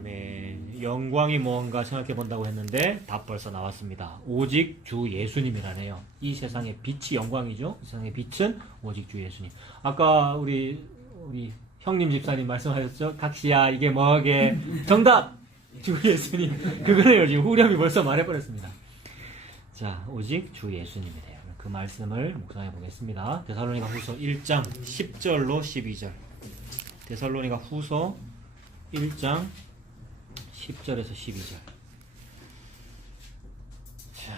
아멘. 영광이 무언가 생각해 본다고 했는데 답 벌써 나왔습니다. 오직 주 예수님이라네요. 이 세상의 빛이 영광이죠. 이 세상의 빛은 오직 주 예수님. 아까 우리 형님 집사님 말씀하셨죠? 각시야 이게 뭐게? 정답! 주 예수님. 그거네요. 지금 후렴이 벌써 말해버렸습니다. 자, 오직 주 예수님이래요. 그 말씀을 묵상해 보겠습니다. 데살로니가 후서 1장 10절로 12절. 데살로니가 후서 1장 10절에서 12절. 자,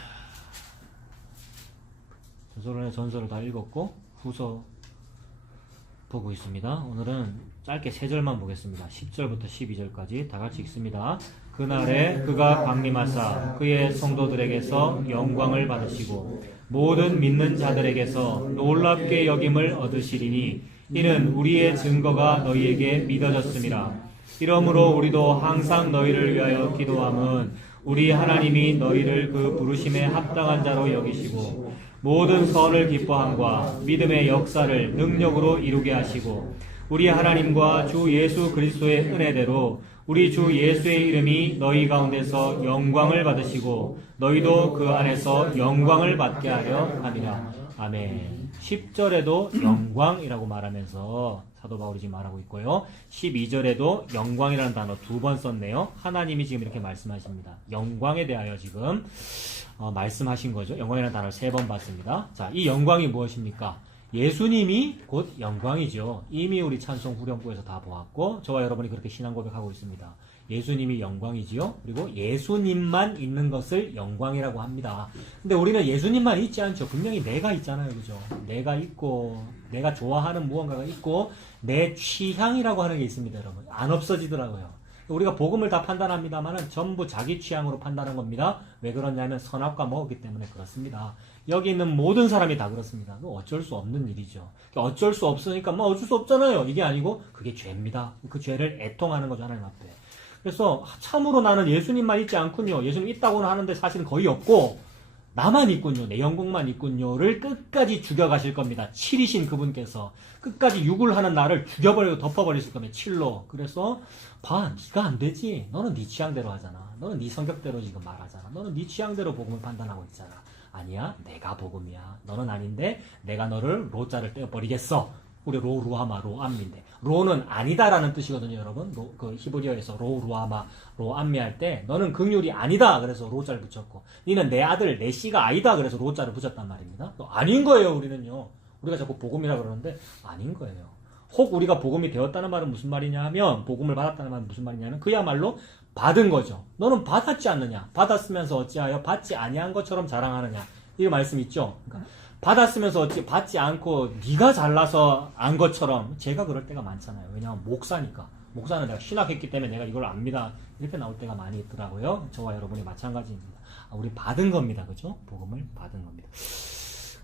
데살로니가 전서를 다 읽었고 후서 보고 있습니다. 오늘은 짧게 3절만 보겠습니다. 10절부터 12절까지 다 같이 읽습니다. 그날에 그가 강림하사 그의 성도들에게서 영광을 받으시고 모든 믿는 자들에게서 놀랍게 여김을 얻으시리니 이는 우리의 증거가 너희에게 믿어졌음이라. 이러므로 우리도 항상 너희를 위하여 기도함은 우리 하나님이 너희를 그 부르심에 합당한 자로 여기시고 모든 선을 기뻐함과 믿음의 역사를 능력으로 이루게 하시고 우리 하나님과 주 예수 그리스도의 은혜대로 우리 주 예수의 이름이 너희 가운데서 영광을 받으시고 너희도 그 안에서 영광을 받게 하려 함이라. 아멘. 10절에도 영광이라고 말하면서 사도 바울이 지금 말하고 있고요. 12절에도 영광이라는 단어 2번 썼네요. 하나님이 지금 이렇게 말씀하십니다. 영광에 대하여 지금 말씀하신 거죠. 영광이라는 단어를 3번 봤습니다. 자, 이 영광이 무엇입니까? 예수님이 곧 영광이죠. 이미 우리 찬송 후렴구에서 다 보았고 저와 여러분이 그렇게 신앙 고백하고 있습니다. 예수님이 영광이지요. 그리고 예수님만 있는 것을 영광이라고 합니다. 근데 우리는 예수님만 있지 않죠. 분명히 내가 있잖아요. 그죠? 내가 있고 내가 좋아하는 무언가가 있고 내 취향이라고 하는 게 있습니다. 여러분. 안 없어지더라고요. 우리가 복음을 다 판단합니다만은 전부 자기 취향으로 판단한 겁니다. 왜 그러냐면 선악과 먹었기 때문에 그렇습니다. 여기 있는 모든 사람이 다 그렇습니다. 어쩔 수 없는 일이죠. 어쩔 수 없으니까 뭐 어쩔 수 없잖아요. 이게 아니고 그게 죄입니다. 그 죄를 애통하는 거죠. 하나님 앞에. 그래서 참으로 나는 예수님만 있지 않군요. 예수님 있다고는 하는데 사실은 거의 없고 나만 있군요. 내 영광만 있군요를 끝까지 죽여가실 겁니다. 7이신 그분께서 끝까지 육을 하는 나를 죽여버리고 덮어버리실 겁니다. 7로. 그래서 봐, 네가 안 되지. 너는 네 취향대로 하잖아. 너는 네 성격대로 지금 말하잖아. 너는 네 취향대로 복음을 판단하고 있잖아. 아니야, 내가 복음이야. 너는 아닌데 내가 너를 로자를 떼어버리겠어. 우리 로루하마 로암미인데 로는 아니다라는 뜻이거든요, 여러분. 그 히브리어에서 로루하마 로암미 할 때 너는 긍휼이 아니다. 그래서 로자를 붙였고 니는 내 아들 내 씨가 아니다. 그래서 로자를 붙였단 말입니다. 또 아닌 거예요, 우리는요. 우리가 자꾸 복음이라 그러는데 아닌 거예요. 혹 우리가 복음이 되었다는 말은 무슨 말이냐 하면 복음을 받았다는 말은 무슨 말이냐면 그야말로 받은 거죠. 너는 받았지 않느냐? 받았으면서 어찌하여 받지 아니한 것처럼 자랑하느냐? 이 말씀 있죠. 그러니까 받았으면서 어찌 받지 않고 네가 잘나서 안 것처럼 제가 그럴 때가 많잖아요. 왜냐하면 목사니까. 목사는 내가 신학했기 때문에 내가 이걸 압니다. 이렇게 나올 때가 많이 있더라고요. 저와 여러분이 마찬가지입니다. 우리 받은 겁니다. 그죠? 복음을 받은 겁니다.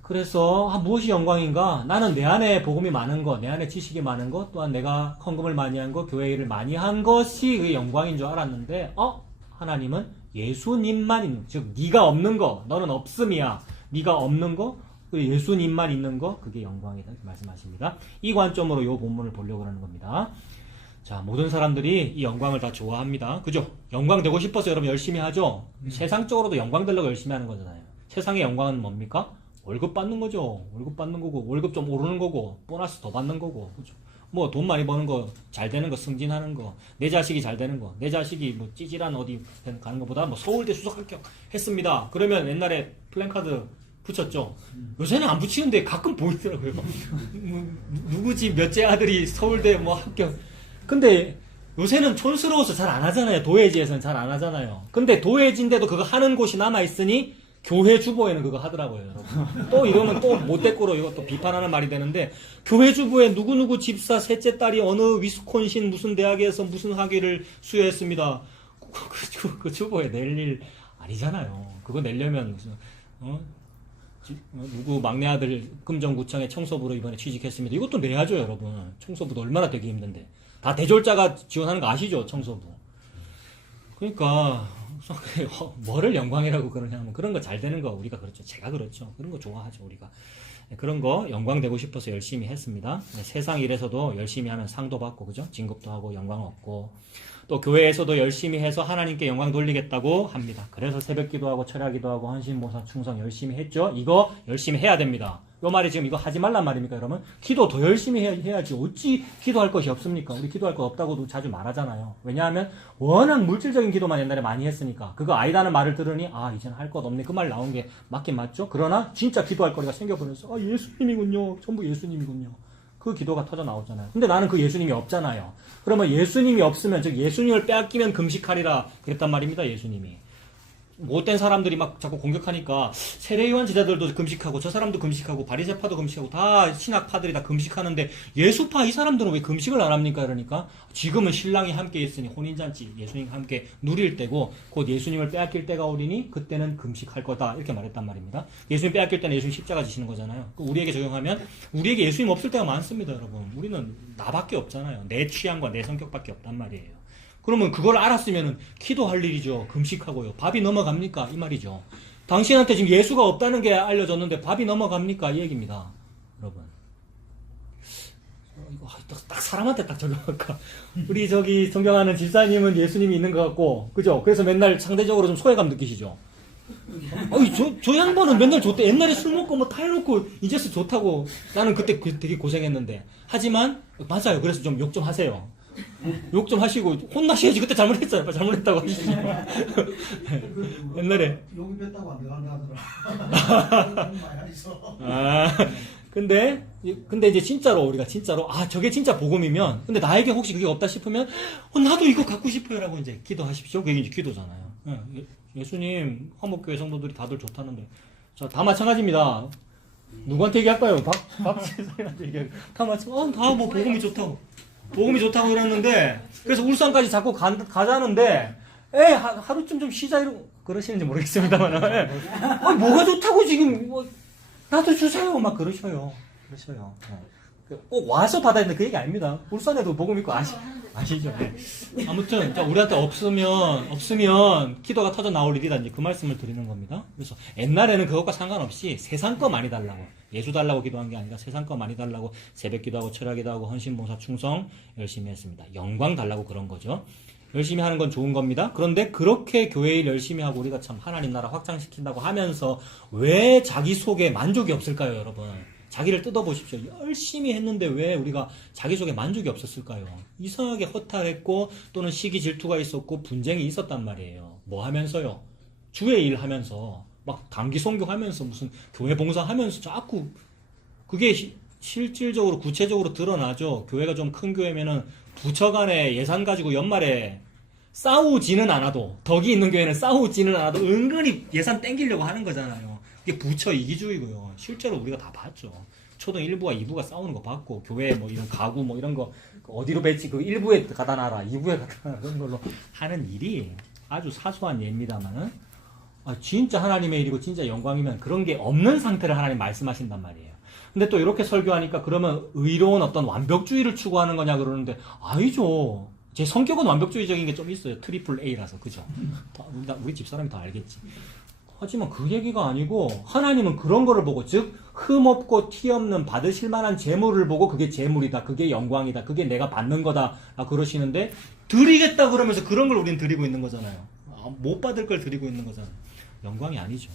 그래서 무엇이 영광인가? 나는 내 안에 복음이 많은 것, 내 안에 지식이 많은 것, 또한 내가 헌금을 많이 한 것, 교회 일을 많이 한 것이 그 영광인 줄 알았는데 하나님은 예수님만 있는 것, 즉 네가 없는 거, 너는 없음이야. 네가 없는 거, 예수님만 있는 거, 그게 영광이다. 이렇게 말씀하십니다. 이 관점으로 이 본문을 보려고 하는 겁니다. 자, 모든 사람들이 이 영광을 다 좋아합니다. 그죠? 영광 되고 싶어서 여러분 열심히 하죠? 세상적으로도 영광 되려고 열심히 하는 거잖아요. 세상의 영광은 뭡니까? 월급 받는 거죠. 월급 받는 거고, 월급 좀 오르는 거고, 보너스 더 받는 거고, 그죠? 뭐 돈 많이 버는 거, 잘 되는 거, 승진하는 거, 내 자식이 잘 되는 거, 내 자식이 뭐 찌질한 어디 가는 것보다 뭐 서울대 수석 합격했습니다. 그러면 옛날에 플랜카드 붙였죠. 요새는 안 붙이는데 가끔 보이더라고요. 누구 집 몇째 아들이 서울대 뭐 합격. 근데 요새는 촌스러워서 잘 안 하잖아요. 도회지에서는 잘 안 하잖아요. 근데 도회지인데도 그거 하는 곳이 남아있으니 교회 주보에는 그거 하더라고요, 여러분. 또 이러면 또 못됐고로 이것도 비판하는 말이 되는데 교회 주보에 누구누구 집사 셋째 딸이 어느 위스콘신 무슨 대학에서 무슨 학위를 수여했습니다. 그 주보에 낼 일 아니잖아요. 그거 내려면 무슨 누구 막내 아들 금정구청의 청소부로 이번에 취직했습니다. 이것도 내야죠, 여러분. 청소부도 얼마나 되기 힘든데. 다 대졸자가 지원하는 거 아시죠, 청소부. 그러니까 뭐를 영광이라고 그러냐면 그런 거 잘 되는 거 우리가 그렇죠. 제가 그렇죠. 그런 거 좋아하죠, 우리가. 그런 거 영광 되고 싶어서 열심히 했습니다. 세상 일에서도 열심히 하면 상도 받고, 그죠? 진급도 하고 영광 얻고 또 교회에서도 열심히 해서 하나님께 영광 돌리겠다고 합니다. 그래서 새벽 기도하고 철야 기도하고 헌신, 봉사, 충성 열심히 했죠. 이거 열심히 해야 됩니다. 요 말이 지금 이거 하지 말란 말입니까, 여러분? 기도 더 열심히 해야지. 어찌 기도할 것이 없습니까? 우리 기도할 것 없다고도 자주 말하잖아요. 왜냐하면 워낙 물질적인 기도만 옛날에 많이 했으니까. 그거 아니다는 말을 들으니 이제는 할 것 없네. 그 말 나온 게 맞긴 맞죠? 그러나 진짜 기도할 거리가 생겨버려서 예수님이군요. 전부 예수님이군요. 그 기도가 터져 나오잖아요. 근데 나는 그 예수님이 없잖아요. 그러면 예수님이 없으면, 즉 예수님을 빼앗기면 금식하리라 그랬단 말입니다. 예수님이. 못된 사람들이 막 자꾸 공격하니까 세례요한 제자들도 금식하고 저 사람도 금식하고 바리새파도 금식하고 다 신학파들이 다 금식하는데 예수파 이 사람들은 왜 금식을 안 합니까? 그러니까 지금은 신랑이 함께 있으니 혼인잔치 예수님과 함께 누릴 때고 곧 예수님을 빼앗길 때가 오리니 그때는 금식할 거다 이렇게 말했단 말입니다. 예수님 빼앗길 때는 예수님 십자가 지시는 거잖아요. 우리에게 적용하면 우리에게 예수님 없을 때가 많습니다. 여러분 우리는 나밖에 없잖아요. 내 취향과 내 성격밖에 없단 말이에요. 그러면 그걸 알았으면 기도할 일이죠. 금식하고요. 밥이 넘어갑니까? 이 말이죠. 당신한테 지금 예수가 없다는 게 알려졌는데 밥이 넘어갑니까? 이 얘기입니다. 여러분. 이거 딱 사람한테 딱 적용할까? 우리 저기 존경하는 집사님은 예수님이 있는 것 같고, 그죠? 그래서 맨날 상대적으로 좀 소외감 느끼시죠? 저 양반은 맨날 좋대. 옛날에 술 먹고 뭐 다 해놓고 이제서 좋다고. 나는 그때 되게 고생했는데. 하지만, 맞아요. 그래서 좀 욕 좀 하세요. 욕 좀 하시고 혼나셔야지. 그때 잘못했잖아요. 잘못했다고 하시죠. 옛날에 욕이 뺐다고 안 들어간다 하더라. 근데 이제 진짜로 우리가 진짜로 저게 진짜 복음이면 근데 나에게 혹시 그게 없다 싶으면 나도 이거 갖고 싶어요라고 이제 기도하십시오. 그게 이제 기도잖아요. 예수님 화목교회 성도들이 다들 좋다는데 자, 다 마찬가지입니다. 누구한테 얘기할까요? 박세상한테 얘기할까요? 다 마찬가지. 다 뭐 복음이 좋다고 그랬는데 그래서 울산까지 자꾸 가자는데 하루쯤 좀 쉬자 이러고 그러시는지 모르겠습니다만 뭐가 좋다고 지금 나도 주세요 막 그러셔요. 꼭 와서 받아야 되는데 그 얘기 아닙니다. 울산에도 복음 있고 아시죠? 네. 아무튼 우리한테 없으면 기도가 터져 나올 일이다 이제 그 말씀을 드리는 겁니다. 그래서 옛날에는 그것과 상관없이 세상 거 많이 달라고 예수 달라고 기도한 게 아니라 세상 거 많이 달라고 새벽 기도하고 철야 기도하고 헌신 봉사 충성 열심히 했습니다. 영광 달라고 그런 거죠. 열심히 하는 건 좋은 겁니다. 그런데 그렇게 교회 일 열심히 하고 우리가 참 하나님 나라 확장시킨다고 하면서 왜 자기 속에 만족이 없을까요, 여러분? 자기를 뜯어보십시오. 열심히 했는데 왜 우리가 자기 속에 만족이 없었을까요? 이상하게 허탈했고 또는 시기 질투가 있었고 분쟁이 있었단 말이에요. 뭐 하면서요? 주의 일 하면서 막 단기 성경하면서 무슨 교회 봉사하면서 자꾸 그게 실질적으로 구체적으로 드러나죠. 교회가 좀 큰 교회면은 부처 간에 예산 가지고 연말에 싸우지는 않아도 덕이 있는 교회는 싸우지는 않아도 은근히 예산 땡기려고 하는 거잖아요. 이게 부처 이기주의고요. 실제로 우리가 다 봤죠. 초등 1부와 2부가 싸우는 거 봤고 교회 뭐 이런 가구 뭐 이런 거 어디로 배치 그 1부에 가다 놔라 2부에 가다 놔라 그런 걸로 하는 일이 아주 사소한 예입니다만은 진짜 하나님의 일이고 진짜 영광이면 그런 게 없는 상태를 하나님 말씀하신단 말이에요. 근데 또 이렇게 설교하니까 그러면 의로운 어떤 완벽주의를 추구하는 거냐 그러는데 아니죠. 제 성격은 완벽주의적인 게 좀 있어요. 트리플 A라서 그죠? 우리 집사람이 다 알겠지. 하지만 그 얘기가 아니고 하나님은 그런 거를 보고 즉 흠없고 티없는 받으실 만한 재물을 보고 그게 재물이다. 그게 영광이다. 그게 내가 받는 거다. 그러시는데 드리겠다 그러면서 그런 걸 우리는 드리고 있는 거잖아요. 못 받을 걸 드리고 있는 거잖아요. 영광이 아니죠.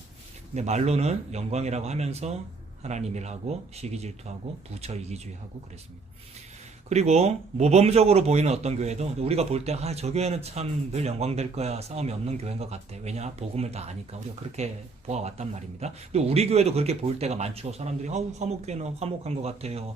근데 말로는 영광이라고 하면서 하나님 일하고 시기 질투하고 부처 이기주의하고 그랬습니다. 그리고 모범적으로 보이는 어떤 교회도 우리가 볼 때 저 교회는 참 늘 영광될 거야 싸움이 없는 교회인 것 같아. 왜냐? 복음을 다 아니까 우리가 그렇게 보아왔단 말입니다. 근데 우리 교회도 그렇게 보일 때가 많죠. 사람들이 화목교회는 화목한 것 같아요.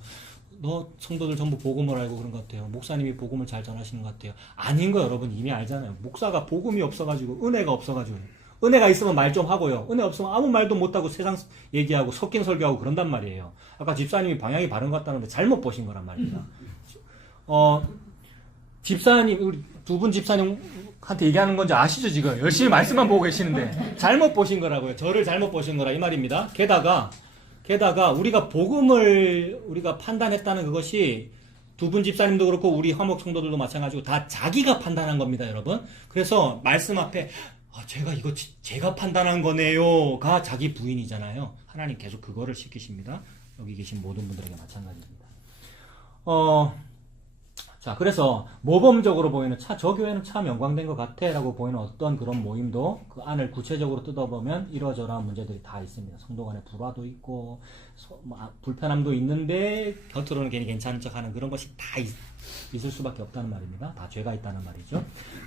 너 성도들 전부 복음을 알고 그런 것 같아요. 목사님이 복음을 잘 전하시는 것 같아요. 아닌 거 여러분 이미 알잖아요. 목사가 복음이 없어가지고 은혜가 없어가지고 은혜가 있으면 말 좀 하고요. 은혜 없으면 아무 말도 못하고 세상 얘기하고 섞인 설교하고 그런단 말이에요. 아까 집사님이 방향이 바른 것 같다는데 잘못 보신 거란 말입니다. 집사님, 우리 두 분 집사님한테 얘기하는 건지 아시죠, 지금? 열심히 말씀만 보고 계시는데. 잘못 보신 거라고요. 저를 잘못 보신 거라, 이 말입니다. 게다가, 우리가 복음을, 우리가 판단했다는 그것이 두 분 집사님도 그렇고, 우리 화목 성도들도 마찬가지고, 다 자기가 판단한 겁니다, 여러분. 그래서 말씀 앞에, 제가 판단한 거네요가 자기 부인이잖아요. 하나님 계속 그거를 시키십니다. 여기 계신 모든 분들에게 마찬가지입니다. 자, 그래서 모범적으로 보이는 저 교회는 참 영광된 것 같아 라고 보이는 어떤 그런 모임도 그 안을 구체적으로 뜯어보면 이러저러한 문제들이 다 있습니다. 성도 간에 불화도 있고 불편함도 있는데 겉으로는 괜히 괜찮은 척하는 그런 것이 다 있을 수밖에 없다는 말입니다. 다 죄가 있다는 말이죠.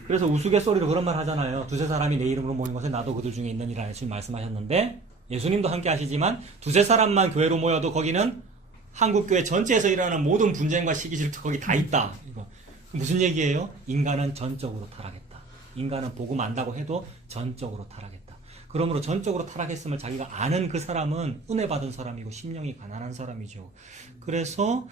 그래서 우스갯소리로 그런 말 하잖아요. 두세 사람이 내 이름으로 모인 것에 나도 그들 중에 있느니라 예수님 말씀하셨는데, 예수님도 함께 하시지만 두세 사람만 교회로 모여도 거기는 한국교회 전체에서 일어나는 모든 분쟁과 시기 질투 거기 다 있다. 이거 무슨 얘기예요? 인간은 전적으로 타락했다. 인간은 복음 안다고 해도 전적으로 타락했다. 그러므로 전적으로 타락했음을 자기가 아는 그 사람은 은혜 받은 사람이고 심령이 가난한 사람이죠. 그래서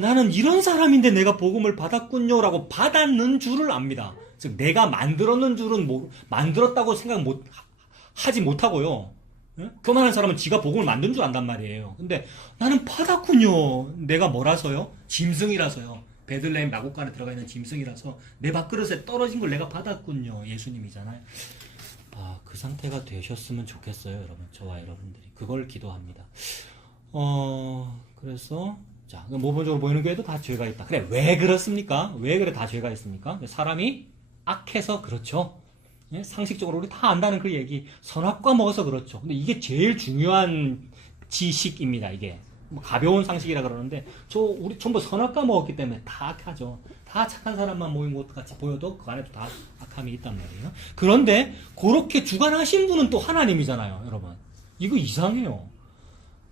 나는 이런 사람인데 내가 복음을 받았군요 라고 받았는 줄을 압니다. 즉 내가 만들었는 줄은 만들었다고 생각 하지 못하고요. 교만한 사람은 지가 복음을 만든 줄 안단 말이에요. 근데 나는 받았군요. 내가 뭐라서요? 짐승이라서요. 베들레헴 마곡간에 들어가 있는 짐승이라서 내 밥그릇에 떨어진 걸 내가 받았군요. 예수님이잖아요. 그 상태가 되셨으면 좋겠어요, 여러분. 저와 여러분들이. 그걸 기도합니다. 그래서 자, 모범적으로 보이는 교회도 다 죄가 있다. 그래, 왜 그렇습니까? 왜 그래 다 죄가 있습니까? 사람이 악해서 그렇죠. 예? 상식적으로 우리 다 안다는 그 얘기. 선악과 먹어서 그렇죠. 근데 이게 제일 중요한 지식입니다, 이게. 가벼운 상식이라 그러는데, 우리 전부 선악과 먹었기 때문에 다 악하죠. 다 착한 사람만 모인 것 같이 보여도 그 안에도 다 악함이 있단 말이에요. 그런데, 그렇게 주관하신 분은 또 하나님이잖아요, 여러분. 이거 이상해요.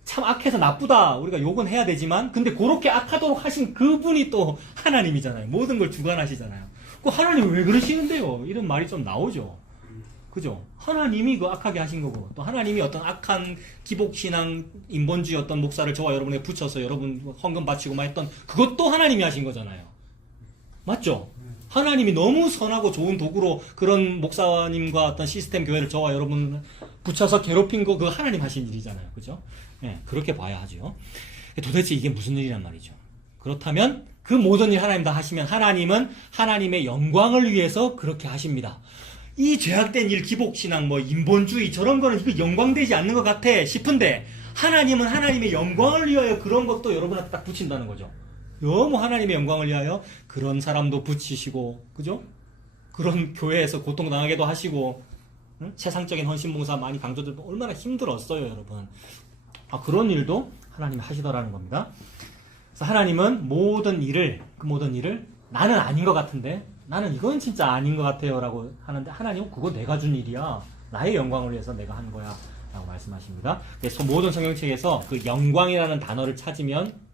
참 악해서 나쁘다, 우리가 욕은 해야 되지만, 근데 그렇게 악하도록 하신 그분이 또 하나님이잖아요. 모든 걸 주관하시잖아요. 그 하나님이 왜 그러시는데요? 이런 말이 좀 나오죠. 그죠? 하나님이 그 악하게 하신 거고, 또 하나님이 어떤 악한 기복신앙, 인본주의 어떤 목사를 저와 여러분에게 붙여서 여러분 헌금 바치고 막 했던 그것도 하나님이 하신 거잖아요. 맞죠? 하나님이 너무 선하고 좋은 도구로 그런 목사님과 어떤 시스템 교회를 저와 여러분 붙여서 괴롭힌 거, 그거 하나님 하신 일이잖아요. 그죠? 네, 그렇게 봐야 하죠. 도대체 이게 무슨 일이란 말이죠. 그렇다면 그 모든 일 하나님 다 하시면 하나님은 하나님의 영광을 위해서 그렇게 하십니다. 이 죄악된 일, 기복신앙, 인본주의 저런 거는 이거 영광되지 않는 것 같아 싶은데 하나님은 하나님의 영광을 위하여 그런 것도 여러분한테 딱 붙인다는 거죠. 너무 하나님의 영광을 위하여 그런 사람도 붙이시고, 그죠? 그런 교회에서 고통당하게도 하시고, 응? 세상적인 헌신봉사 많이 강조되고 얼마나 힘들었어요, 여러분. 그런 일도 하나님이 하시더라는 겁니다. 그래서 하나님은 그 모든 일을 나는 아닌 것 같은데, 나는 이건 진짜 아닌 것 같아요 라고 하는데, 하나님은 그거 내가 준 일이야. 나의 영광을 위해서 내가 한 거야 라고 말씀하십니다. 그래서 모든 성경책에서 그 영광이라는 단어를 찾으면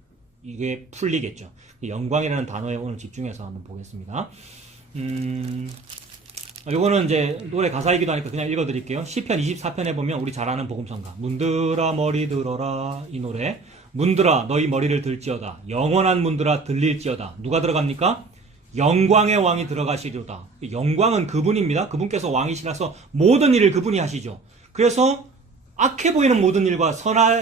이게 풀리겠죠. 영광이라는 단어에 오늘 집중해서 한번 보겠습니다. 요거는 이제 노래 가사이기도 하니까 그냥 읽어드릴게요. 시편 24편에 보면 우리 잘 아는 복음성가, 문들아 머리 들어라, 이 노래. 문들아 너희 머리를 들지어다, 영원한 문들아 들릴지어다. 누가 들어갑니까? 영광의 왕이 들어가시리로다. 영광은 그분입니다. 그분께서 왕이시라서 모든 일을 그분이 하시죠. 그래서 악해 보이는 모든 일과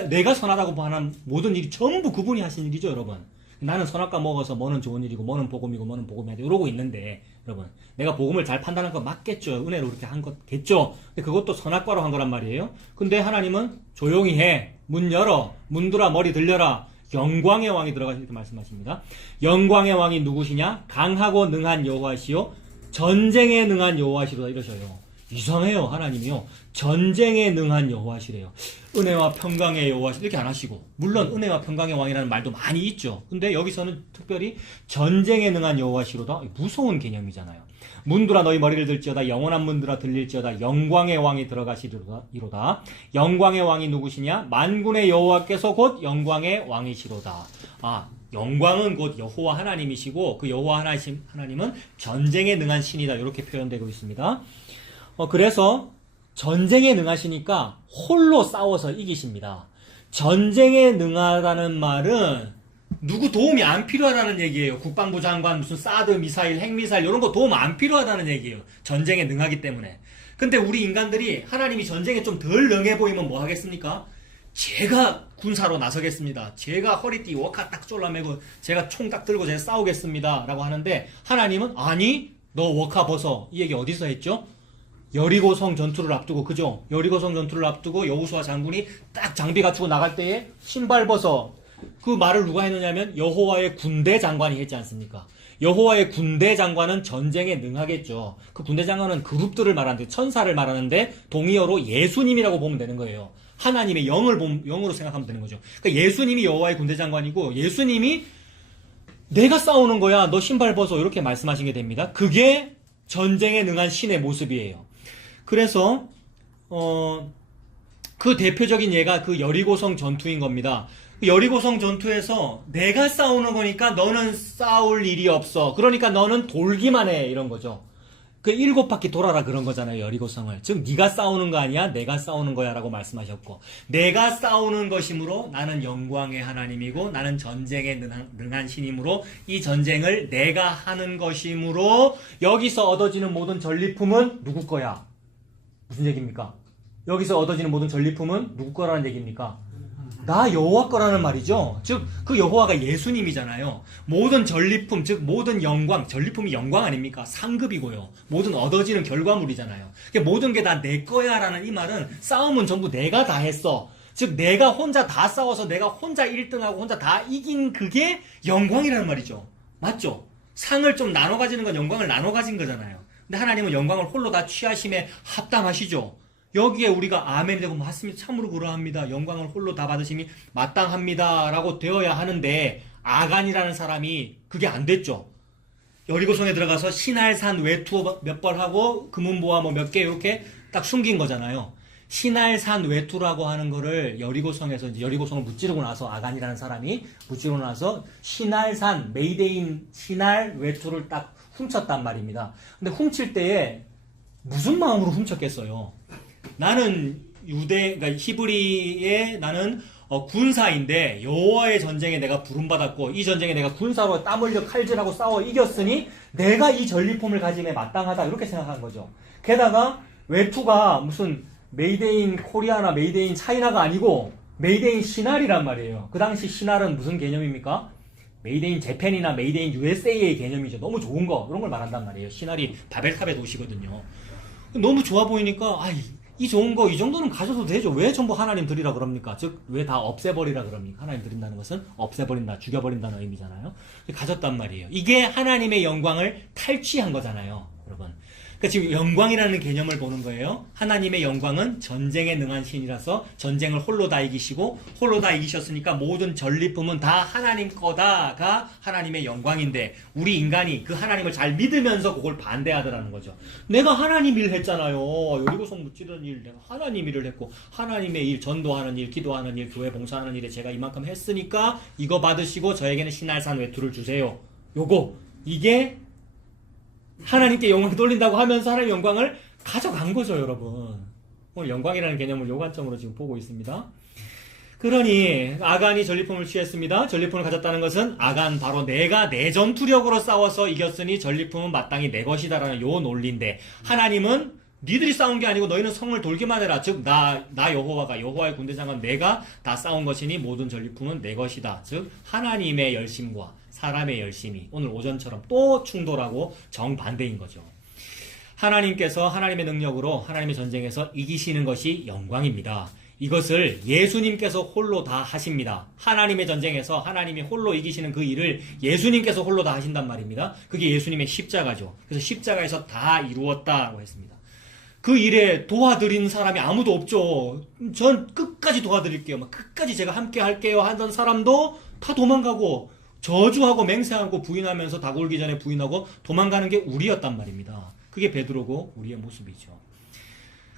내가 선하다고 하는 모든 일이 전부 그분이 하신 일이죠, 여러분. 나는 선악과 먹어서 뭐는 좋은 일이고 뭐는 복음이고 뭐는 복음이 아니고 이러고 있는데, 여러분, 내가 복음을 잘 판단한 건 맞겠죠. 은혜로 그렇게 한 거겠죠. 근데 그것도 선악과로 한 거란 말이에요. 근데 하나님은 조용히 해, 문 열어, 문들아 머리 들려라, 영광의 왕이 들어가시 이렇게 말씀하십니다. 영광의 왕이 누구시냐? 강하고 능한 여호와시요 전쟁에 능한 여호와시로다 이러셔요. 이상해요. 하나님이요, 전쟁에 능한 여호와시래요. 은혜와 평강의 여호와시 이렇게 안 하시고, 물론 은혜와 평강의 왕이라는 말도 많이 있죠. 근데 여기서는 특별히 전쟁에 능한 여호와시로다. 무서운 개념이잖아요. 문들아 너희 머리를 들지어다, 영원한 문들아 들릴지어다, 영광의 왕이 들어가시리로다. 영광의 왕이 누구시냐? 만군의 여호와께서 곧 영광의 왕이시로다. 영광은 곧 여호와 하나님이시고, 그 여호와 하나님은 전쟁에 능한 신이다, 이렇게 표현되고 있습니다. 그래서 전쟁에 능하시니까 홀로 싸워서 이기십니다. 전쟁에 능하다는 말은 누구 도움이 안 필요하다는 얘기예요. 국방부 장관, 무슨 사드 미사일, 핵미사일 이런 거 도움 안 필요하다는 얘기예요. 전쟁에 능하기 때문에. 근데 우리 인간들이 하나님이 전쟁에 좀 덜 능해 보이면 뭐 하겠습니까? 제가 군사로 나서겠습니다. 제가 허리띠 워카 딱 졸라매고 제가 총 딱 들고 제가 싸우겠습니다 라고 하는데, 하나님은 아니 너 워카 벗어. 이 얘기 어디서 했죠? 여리고성 전투를 앞두고, 그죠? 여리고성 전투를 앞두고 여호수아 장군이 딱 장비 갖추고 나갈 때에 신발 벗어. 그 말을 누가 했느냐면 여호와의 군대 장관이 했지 않습니까? 여호와의 군대 장관은 전쟁에 능하겠죠. 그 군대 장관은 그룹들을 말하는데 천사를 말하는데 동의어로 예수님이라고 보면 되는 거예요. 하나님의 영으로 생각하면 되는 거죠. 그러니까 예수님이 여호와의 군대 장관이고 예수님이 내가 싸우는 거야. 너 신발 벗어. 이렇게 말씀하신 게 됩니다. 그게 전쟁에 능한 신의 모습이에요. 그래서 그 대표적인 예가 그 여리고성 전투인 겁니다. 여리고성 전투에서 내가 싸우는 거니까 너는 싸울 일이 없어. 그러니까 너는 돌기만 해. 이런 거죠. 그 7바퀴 돌아라 그런 거잖아요. 여리고성을. 즉 네가 싸우는 거 아니야. 내가 싸우는 거야 라고 말씀하셨고 내가 싸우는 것이므로 나는 영광의 하나님이고 나는 전쟁에 능한 신이므로 이 전쟁을 내가 하는 것이므로 여기서 얻어지는 모든 전리품은 누구 거야? 무슨 얘기입니까? 여기서 얻어지는 모든 전리품은 누구 거라는 얘기입니까? 나 여호와 거라는 말이죠. 즉 그 여호와가 예수님이잖아요. 모든 전리품, 즉 모든 영광, 전리품이 영광 아닙니까? 상급이고요. 모든 얻어지는 결과물이잖아요. 모든 게 다 내 거야라는 이 말은 싸움은 전부 내가 다 했어. 즉 내가 혼자 다 싸워서 내가 혼자 1등하고 혼자 다 이긴 그게 영광이라는 말이죠. 맞죠? 상을 좀 나눠 가지는 건 영광을 나눠 가진 거잖아요. 근데 하나님은 영광을 홀로 다 취하심에 합당하시죠. 여기에 우리가 아멘이 되고 맞습니다. 참으로 그러합니다. 영광을 홀로 다 받으심이 마땅합니다. 라고 되어야 하는데 아간이라는 사람이 그게 안 됐죠. 여리고성에 들어가서 신할산 외투 몇 벌 하고 금은보화 뭐 몇 개 이렇게 딱 숨긴 거잖아요. 신할산 외투라고 하는 거를 여리고성에서 이제 여리고성을 무찌르고 나서 아간이라는 사람이 무찌르고 나서 신할산 메이데인 신할 외투를 딱 훔쳤단 말입니다. 근데 훔칠 때에 무슨 마음으로 훔쳤겠어요? 나는 그러니까 히브리의 나는 군사인데 여호와의 전쟁에 내가 부름받았고 이 전쟁에 내가 군사로 땀 흘려 칼질하고 싸워 이겼으니 내가 이 전리품을 가짐에 마땅하다 이렇게 생각한 거죠. 게다가 외투가 무슨 메이드인 코리아나 메이드인 차이나가 아니고 메이드인 신할이란 말이에요. 그 당시 신할은 무슨 개념입니까? 메이드인 재팬이나 메이드인 USA의 개념이죠. 너무 좋은 거 이런 걸 말한단 말이에요. 신할이 바벨탑의 도시거든요. 너무 좋아 보이니까 이 좋은 거 이 정도는 가져도 되죠. 왜 전부 하나님 드리라 그럽니까? 즉 왜 다 없애버리라 그럽니까? 하나님 드린다는 것은 없애버린다, 죽여버린다는 의미잖아요. 가졌단 말이에요. 이게 하나님의 영광을 탈취한 거잖아요, 여러분. 그러니까 지금 영광이라는 개념을 보는 거예요. 하나님의 영광은 전쟁에 능한 신이라서 전쟁을 홀로 다 이기시고 홀로 다 이기셨으니까 모든 전리품은 다 하나님 거다가 하나님의 영광인데 우리 인간이 그 하나님을 잘 믿으면서 그걸 반대하더라는 거죠. 내가 하나님 일 했잖아요. 여리고성 무찌르는 일 내가 하나님 일을 했고 하나님의 일, 전도하는 일, 기도하는 일, 교회 봉사하는 일에 제가 이만큼 했으니까 이거 받으시고 저에게는 신할산 외투를 주세요. 이게 하나님께 영광을 돌린다고 하면서 하나님의 영광을 가져간 거죠, 여러분. 오늘 영광이라는 개념을 요 관점으로 지금 보고 있습니다. 그러니 아간이 전리품을 취했습니다. 전리품을 가졌다는 것은 아간 바로 내가 내 전투력으로 싸워서 이겼으니 전리품은 마땅히 내 것이다라는 요 논리인데 하나님은 니들이 싸운 게 아니고 너희는 성을 돌기만 해라. 즉 나 여호와가 여호와의 군대장관 내가 다 싸운 것이니 모든 전리품은 내 것이다. 즉 하나님의 열심과 사람의 열심이 오늘 오전처럼 또 충돌하고 정반대인 거죠. 하나님께서 하나님의 능력으로 하나님의 전쟁에서 이기시는 것이 영광입니다. 이것을 예수님께서 홀로 다 하십니다. 하나님의 전쟁에서 하나님이 홀로 이기시는 그 일을 예수님께서 홀로 다 하신단 말입니다. 그게 예수님의 십자가죠. 그래서 십자가에서 다 이루었다고 했습니다. 그 일에 도와드리는 사람이 아무도 없죠. 전 끝까지 도와드릴게요. 끝까지 제가 함께 할게요 하던 사람도 다 도망가고 저주하고 맹세하고 부인하면서 다가오기 전에 부인하고 도망가는 게 우리였단 말입니다. 그게 베드로고 우리의 모습이죠.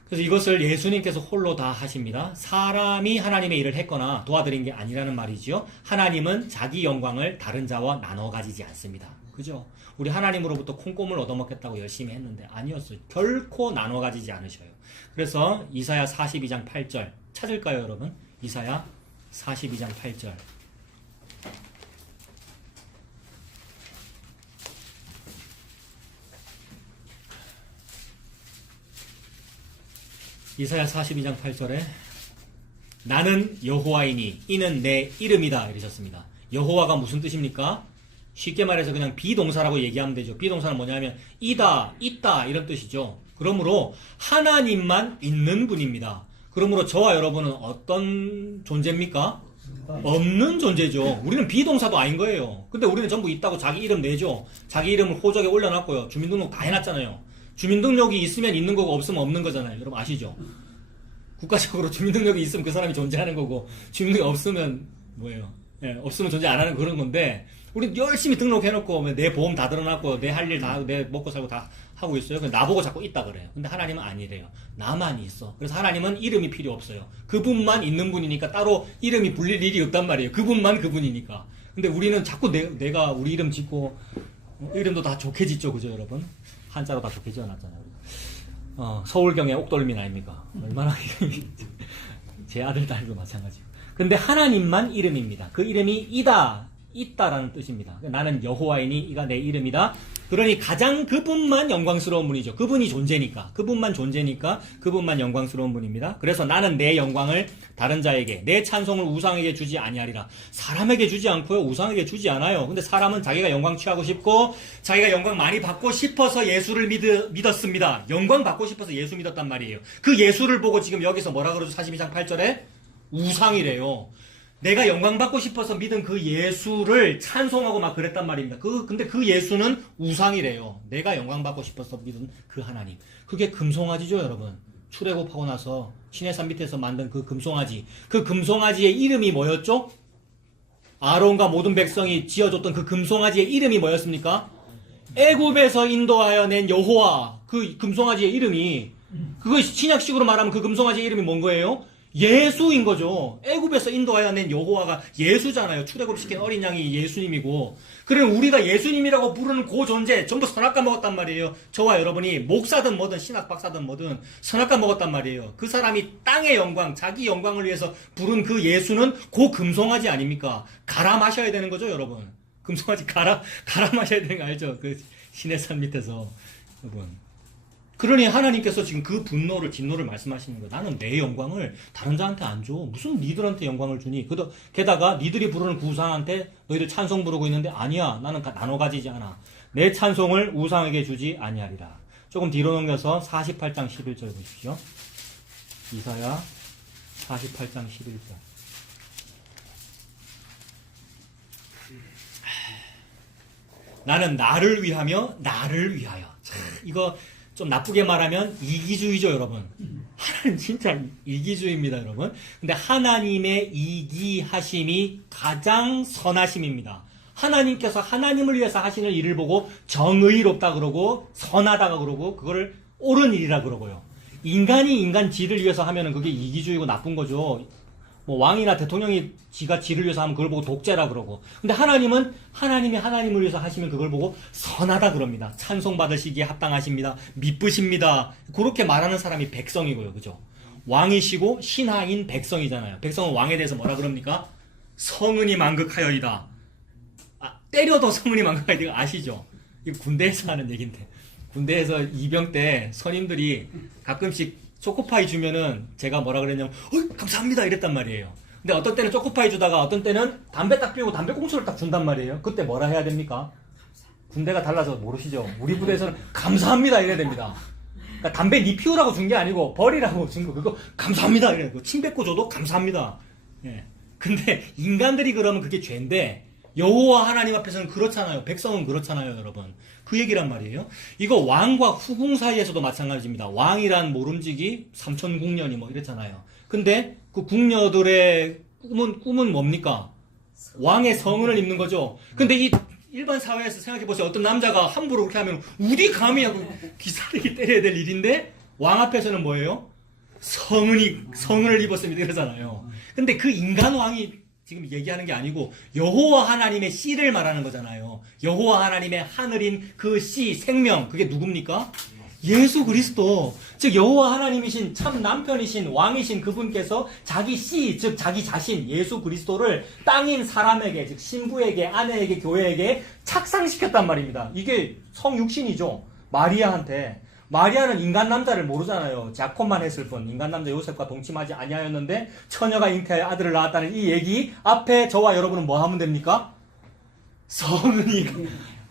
그래서 이것을 예수님께서 홀로 다 하십니다. 사람이 하나님의 일을 했거나 도와드린 게 아니라는 말이지요. 하나님은 자기 영광을 다른 자와 나눠 가지지 않습니다. 그죠? 우리 하나님으로부터 콩고물 얻어먹겠다고 열심히 했는데 아니었어요. 결코 나눠 가지지 않으셔요. 그래서 이사야 42장 8절 찾을까요, 여러분? 이사야 42장 8절. 이사야 42장 8절에 나는 여호와이니 이는 내 이름이다 이러셨습니다. 여호와가 무슨 뜻입니까? 쉽게 말해서 그냥 비동사라고 얘기하면 되죠. 비동사는 뭐냐면 이다, 있다 이런 뜻이죠. 그러므로 하나님만 있는 분입니다. 그러므로 저와 여러분은 어떤 존재입니까? 없는 존재죠. 우리는 비동사도 아닌 거예요. 근데 우리는 전부 있다고 자기 이름 내죠. 자기 이름을 호적에 올려놨고요. 주민등록 다 해놨잖아요. 주민등록이 있으면 있는 거고 없으면 없는 거잖아요. 여러분 아시죠? 국가적으로 주민등록이 있으면 그 사람이 존재하는 거고 주민등록이 없으면 뭐예요? 예, 없으면 존재 안 하는 그런 건데 우리 열심히 등록해놓고 내 보험 다 들어놨고 내 할 일 다 하고 내 먹고 살고 다 하고 있어요. 근데 나보고 자꾸 있다 그래요. 근데 하나님은 아니래요. 나만 있어. 그래서 하나님은 이름이 필요 없어요. 그분만 있는 분이니까 따로 이름이 불릴 일이 없단 말이에요. 그분만 그분이니까. 근데 우리는 자꾸 내가 우리 이름 짓고 이름도 다 좋게 짓죠. 그죠 여러분? 한자로 다 좋게 지어놨잖아요. 서울경의 옥돌민 아닙니까? 얼마나 이름이 제 아들 딸도 마찬가지고. 근데 하나님만 이름입니다. 그 이름이 있다라는 뜻입니다. 나는 여호와이니 이가 내 이름이다. 그러니 가장 그분만 영광스러운 분이죠. 그분이 존재니까. 그분만 존재니까 그분만 영광스러운 분입니다. 그래서 나는 내 영광을 다른 자에게 내 찬송을 우상에게 주지 아니하리라. 사람에게 주지 않고요. 우상에게 주지 않아요. 근데 사람은 자기가 영광 취하고 싶고 자기가 영광 많이 받고 싶어서 예수를 믿었습니다. 영광 받고 싶어서 예수 믿었단 말이에요. 그 예수를 보고 지금 여기서 뭐라 그러죠? 42장 8절에 우상이래요. 내가 영광 받고 싶어서 믿은 그 예수를 찬송하고 막 그랬단 말입니다. 근데 그 예수는 우상이래요. 내가 영광 받고 싶어서 믿은 그 하나님. 그게 금송아지죠, 여러분. 출애굽하고 나서 시내산 밑에서 만든 그 금송아지. 그 금송아지의 이름이 뭐였죠? 아론과 모든 백성이 지어줬던 그 금송아지의 이름이 뭐였습니까? 애굽에서 인도하여 낸 여호와. 그 금송아지의 이름이 그거 신약식으로 말하면 그 금송아지의 이름이 뭔 거예요? 예수인 거죠. 애굽에서 인도하여 낸 여호와가 예수잖아요. 출애굽시킨 어린 양이 예수님이고. 그럼 우리가 예수님이라고 부르는 그 존재 전부 선악과 먹었단 말이에요. 저와 여러분이 목사든 뭐든 신학 박사든 뭐든 선악과 먹었단 말이에요. 그 사람이 땅의 영광, 자기 영광을 위해서 부른 그 예수는 그 금송아지 아닙니까? 갈아 마셔야 되는 거죠, 여러분. 금송아지 갈아 마셔야 되는 거 알죠? 그 시내산 밑에서 여러분. 그러니 하나님께서 지금 그 분노를, 진노를 말씀하시는 거예요. 나는 내 영광을 다른 자한테 안 줘. 무슨 니들한테 영광을 주니? 게다가 니들이 부르는 그 우상한테 너희들 찬송 부르고 있는데 아니야. 나는 나눠 가지지 않아. 내 찬송을 우상에게 주지 아니하리라. 조금 뒤로 넘겨서 48장 11절 보십시오. 이사야 48장 11절. 나는 나를 위하여. 이거 좀 나쁘게 말하면 이기주의죠, 여러분. 하나님 진짜 이기주의입니다, 여러분. 근데 하나님의 이기하심이 가장 선하심입니다. 하나님께서 하나님을 위해서 하시는 일을 보고 정의롭다 그러고 선하다가 그러고 그거를 옳은 일이라 그러고요. 인간이 인간 지를 위해서 하면은 그게 이기주의고 나쁜 거죠. 뭐 왕이나 대통령이 지가 지를 위해서 하면 그걸 보고 독재라 그러고. 근데 하나님은 하나님이 하나님을 위해서 하시면 그걸 보고 선하다 그럽니다. 찬송받으시기에 합당하십니다. 미쁘십니다. 그렇게 말하는 사람이 백성이고요. 그죠? 왕이시고 신하인 백성이잖아요. 백성은 왕에 대해서 뭐라 그럽니까? 성은이 만극하여이다. 때려도 성은이 만극하여이다. 아시죠? 이거 군대에서 하는 얘기인데. 군대에서 이병 때 선임들이 가끔씩 초코파이 주면은 제가 뭐라 그랬냐면 감사합니다 이랬단 말이에요. 근데 어떤 때는 초코파이 주다가 어떤 때는 담배 딱 피우고 담배 꽁초를 딱 준단 말이에요. 그때 뭐라 해야 됩니까? 군대가 달라서 모르시죠? 우리 부대에서는 감사합니다 이래야 됩니다. 그러니까 담배 니 피우라고 준 게 아니고 버리라고 준 거. 그거 감사합니다 이래야 되고 침 뱉고 줘도 감사합니다. 예. 근데 인간들이 그러면 그게 죄인데 여호와 하나님 앞에서는 그렇잖아요. 백성은 그렇잖아요, 여러분. 그 얘기란 말이에요. 이거 왕과 후궁 사이에서도 마찬가지입니다. 왕이란 모름지기 3천궁녀니 뭐 이랬잖아요. 근데 그 궁녀들의 꿈은 뭡니까? 왕의 성은을 입는 거죠. 근데 이 일반 사회에서 생각해보세요. 어떤 남자가 함부로 그렇게 하면 우리 감히 하고 기사르게 때려야 될 일인데 왕 앞에서는 뭐예요? 성은을 입었습니다 이러잖아요. 근데 그 인간 왕이 지금 얘기하는 게 아니고 여호와 하나님의 씨를 말하는 거잖아요. 여호와 하나님의 하늘인 그 씨, 생명, 그게 누굽니까? 예수 그리스도. 즉 여호와 하나님이신 참 남편이신 왕이신 그분께서 자기 씨, 즉 자기 자신 예수 그리스도를 땅인 사람에게, 즉 신부에게, 아내에게, 교회에게 착상시켰단 말입니다. 이게 성육신이죠. 마리아한테. 마리아는 인간 남자를 모르잖아요. 자콘만 했을 뿐. 인간 남자 요셉과 동침하지 아니하였는데 처녀가 잉태하여 아들을 낳았다는 이 얘기 앞에 저와 여러분은 뭐 하면 됩니까? 성은이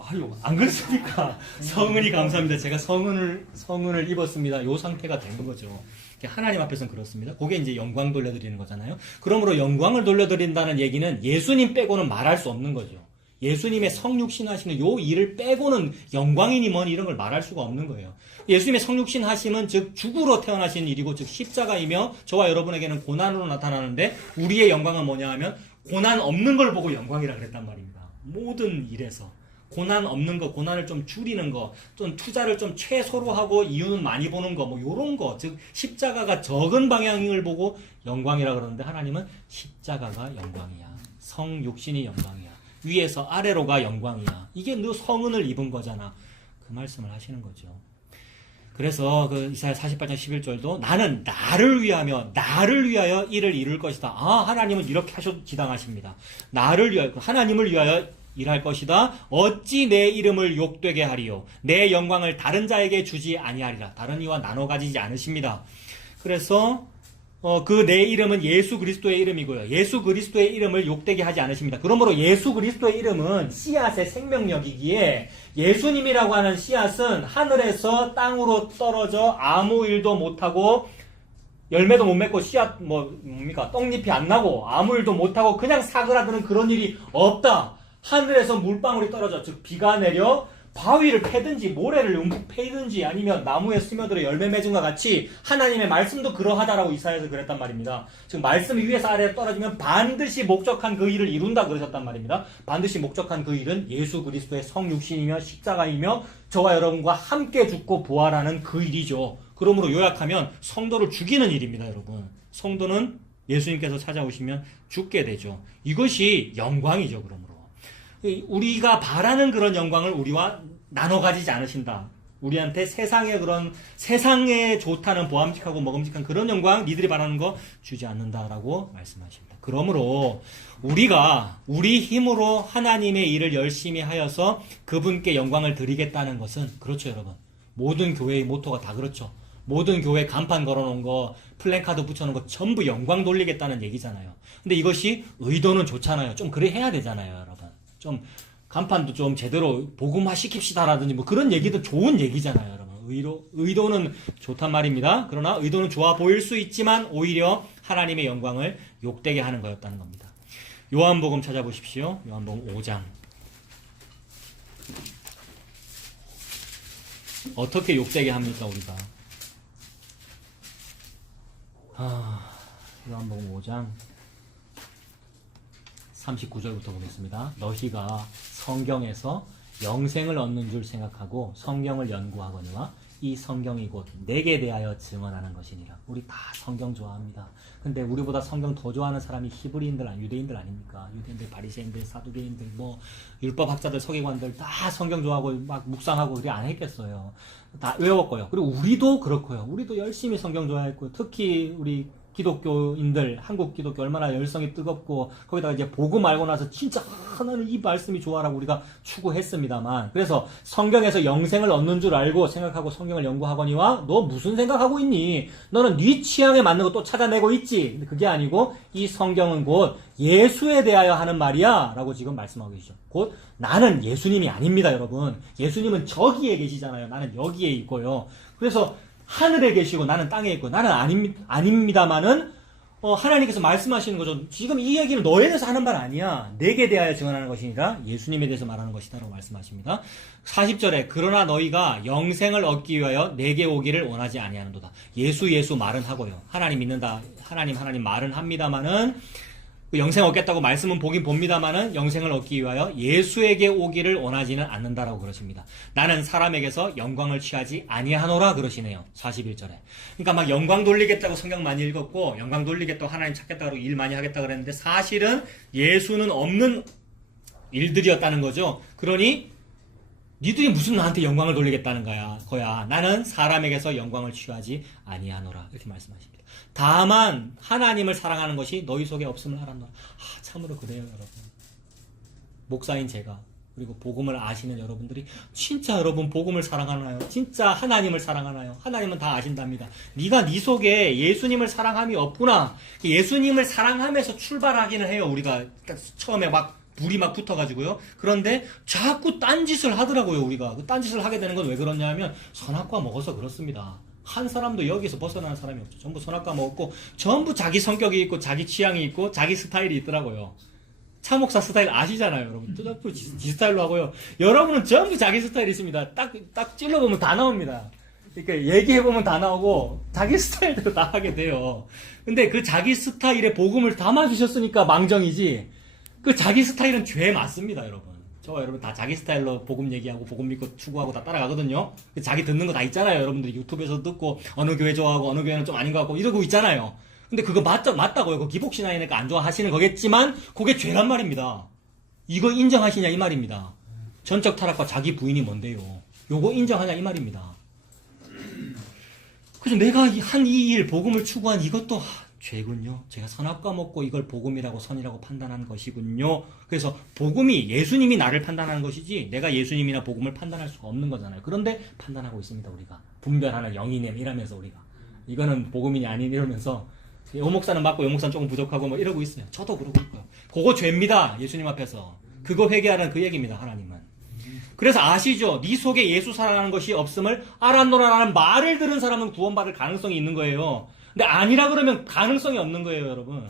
아유, 안 그렇습니까? 성은이 감사합니다. 제가 성은을 입었습니다. 요 상태가 되는 거죠. 하나님 앞에서는 그렇습니다. 그게 이제 영광 돌려드리는 거잖아요. 그러므로 영광을 돌려드린다는 얘기는 예수님 빼고는 말할 수 없는 거죠. 예수님의 성육신 하시는 요 일을 빼고는 영광이니 뭐니 이런 걸 말할 수가 없는 거예요. 예수님의 성육신 하심은 즉 죽으로 태어나신 일이고 즉 십자가이며 저와 여러분에게는 고난으로 나타나는데 우리의 영광은 뭐냐 하면 고난 없는 걸 보고 영광이라 그랬단 말입니다. 모든 일에서. 고난 없는 거, 고난을 좀 줄이는 거, 좀 투자를 좀 최소로 하고 이유는 많이 보는 거, 뭐 요런 거, 즉 십자가가 적은 방향을 보고 영광이라 그러는데 하나님은 십자가가 영광이야. 성육신이 영광이야. 위에서 아래로가 영광이야. 이게 너 성은을 입은 거잖아. 그 말씀을 하시는 거죠. 그래서 그 이사야 48장 11절도 나는 나를 위하여 이를 이룰 것이다. 아, 하나님은 이렇게 하셔도 지당하십니다. 나를 위하여, 하나님을 위하여 일할 것이다. 어찌 내 이름을 욕되게 하리요. 내 영광을 다른 자에게 주지 아니하리라. 다른 이와 나눠 가지지 않으십니다. 그래서 그 내 이름은 예수 그리스도의 이름이고요. 예수 그리스도의 이름을 욕되게 하지 않으십니다. 그러므로 예수 그리스도의 이름은 씨앗의 생명력이기에 예수님이라고 하는 씨앗은 하늘에서 땅으로 떨어져 아무 일도 못하고 열매도 못 맺고 씨앗 뭡니까 떡잎이 안 나고 아무 일도 못하고 그냥 사그라드는 그런 일이 없다. 하늘에서 물방울이 떨어져 즉 비가 내려 바위를 패든지 모래를 움푹 패든지 아니면 나무에 스며들어 열매 맺은 것 같이 하나님의 말씀도 그러하다라고 이사야에서 그랬단 말입니다. 지금 말씀이 위에서 아래에 떨어지면 반드시 목적한 그 일을 이룬다 그러셨단 말입니다. 반드시 목적한 그 일은 예수 그리스도의 성육신이며 십자가이며 저와 여러분과 함께 죽고 부활하는 그 일이죠. 그러므로 요약하면 성도를 죽이는 일입니다. 여러분. 성도는 예수님께서 찾아오시면 죽게 되죠. 이것이 영광이죠. 그러므로. 우리가 바라는 그런 영광을 우리와 나눠 가지지 않으신다. 우리한테 세상에 좋다는 보암직하고 먹음직한 그런 영광 니들이 바라는 거 주지 않는다라고 말씀하십니다. 그러므로 우리가 우리 힘으로 하나님의 일을 열심히 하여서 그분께 영광을 드리겠다는 것은 그렇죠, 여러분. 모든 교회의 모토가 다 그렇죠. 모든 교회 간판 걸어놓은 거, 플랜카드 붙여놓은 거 전부 영광 돌리겠다는 얘기잖아요. 근데 이것이 의도는 좋잖아요. 좀 그래 해야 되잖아요, 여러분. 좀 간판도 좀 제대로 복음화 시킵시다라든지 뭐 그런 얘기도 좋은 얘기잖아요, 여러분. 의도는 좋단 말입니다. 그러나 의도는 좋아 보일 수 있지만 오히려 하나님의 영광을 욕되게 하는 거였다는 겁니다. 요한복음 찾아보십시오. 요한복음 5장. 어떻게 욕되게 합니까, 우리가? 요한복음 5장 39절부터 보겠습니다. 너희가 성경에서 영생을 얻는 줄 생각하고 성경을 연구하거니와 이 성경이 곧 내게 대하여 증언하는 것이니라. 우리 다 성경 좋아합니다. 근데 우리보다 성경 더 좋아하는 사람이 히브리인들, 유대인들 아닙니까? 유대인들, 바리새인들, 사두개인들, 율법학자들, 서기관들 다 성경 좋아하고 막 묵상하고 그래 안 했겠어요. 다 외웠고요. 그리고 우리도 그렇고요. 우리도 열심히 성경 좋아했고요. 특히 우리 기독교인들, 한국 기독교 얼마나 열성이 뜨겁고 거기다가 이제 복음 알고 나서 진짜 하나님 이 말씀이 좋아라고 우리가 추구했습니다만, 그래서 성경에서 영생을 얻는 줄 알고 생각하고 성경을 연구하거니와 너 무슨 생각하고 있니? 너는 네 취향에 맞는 거 또 찾아내고 있지. 근데 그게 아니고 이 성경은 곧 예수에 대하여 하는 말이야 라고 지금 말씀하고 계시죠. 곧 나는 예수님이 아닙니다, 여러분. 예수님은 저기에 계시잖아요. 나는 여기에 있고요. 그래서 하늘에 계시고 나는 땅에 있고 나는 아닙니다만은 하나님께서 말씀하시는 거죠. 지금 이 얘기는 너에 대해서 하는 말 아니야. 내게 대하여 증언하는 것이니라 예수님에 대해서 말하는 것이다 라고 말씀하십니다. 40절에 그러나 너희가 영생을 얻기 위하여 내게 오기를 원하지 아니하는도다. 예수 말은 하고요. 하나님 믿는다. 하나님 말은 합니다만은 영생 얻겠다고 말씀은 보긴 봅니다만은 영생을 얻기 위하여 예수에게 오기를 원하지는 않는다라고 그러십니다. 나는 사람에게서 영광을 취하지 아니하노라 그러시네요. 41절에. 그러니까 막 영광 돌리겠다고 성경 많이 읽었고 영광 돌리겠다고 하나님 찾겠다고 일 많이 하겠다 그랬는데 사실은 예수는 없는 일들이었다는 거죠. 그러니 니들이 무슨 나한테 영광을 돌리겠다는 거야. 나는 사람에게서 영광을 취하지 아니하노라 이렇게 말씀하십니다. 다만 하나님을 사랑하는 것이 너희 속에 없음을 알았노라. 참으로 그래요, 여러분. 목사인 제가 그리고 복음을 아시는 여러분들이 진짜 여러분 복음을 사랑하나요? 진짜 하나님을 사랑하나요? 하나님은 다 아신답니다. 네가 네 속에 예수님을 사랑함이 없구나. 예수님을 사랑하면서 출발하기는 해요. 우리가 처음에 막 불이 막 붙어가지고요. 그런데 자꾸 딴짓을 하더라고요, 우리가. 그 딴짓을 하게 되는 건 왜 그러냐면 선악과 먹어서 그렇습니다. 한 사람도 여기서 벗어나는 사람이 없죠. 전부 선악과 먹었고 전부 자기 성격이 있고 자기 취향이 있고 자기 스타일이 있더라고요. 차 목사 스타일 아시잖아요, 여러분. 또 자꾸 지 스타일로 하고요. 여러분은 전부 자기 스타일이 있습니다. 딱 찔러보면 다 나옵니다. 그러니까 얘기해보면 다 나오고 자기 스타일대로 다 하게 돼요. 근데 그 자기 스타일의 복음을 담아주셨으니까 망정이지 그 자기 스타일은 죄 맞습니다, 여러분. 저와 여러분 다 자기 스타일로 복음 얘기하고 복음 믿고 추구하고 다 따라가거든요. 자기 듣는 거 다 있잖아요. 여러분들이 유튜브에서 듣고 어느 교회 좋아하고 어느 교회는 좀 아닌 것 같고 이러고 있잖아요. 근데 그거 맞다고요. 그 기복신앙이니까 안 좋아하시는 거겠지만 그게 죄란 말입니다. 이거 인정하시냐 이 말입니다. 전적 타락과 자기 부인이 뭔데요. 요거 인정하냐 이 말입니다. 그래서 내가 한 이 일 복음을 추구한 이것도 죄군요. 제가 선악과 먹고 이걸 복음이라고 선이라고 판단한 것이군요. 그래서 복음이 예수님이 나를 판단하는 것이지 내가 예수님이나 복음을 판단할 수가 없는 거잖아요. 그런데 판단하고 있습니다. 우리가 분별하는 영이냄 이라면서 우리가 이거는 복음이냐 아닌 이러면서 요 목사는 맞고 요 목사는 조금 부족하고 뭐 이러고 있어요. 저도 그러고 있고요. 그거 죄입니다. 예수님 앞에서. 그거 회개하는 그 얘기입니다. 하나님은. 그래서 아시죠? 네 속에 예수 사랑하는 것이 없음을 알았노라라는 말을 들은 사람은 구원받을 가능성이 있는 거예요. 근데 아니라 그러면 가능성이 없는 거예요, 여러분.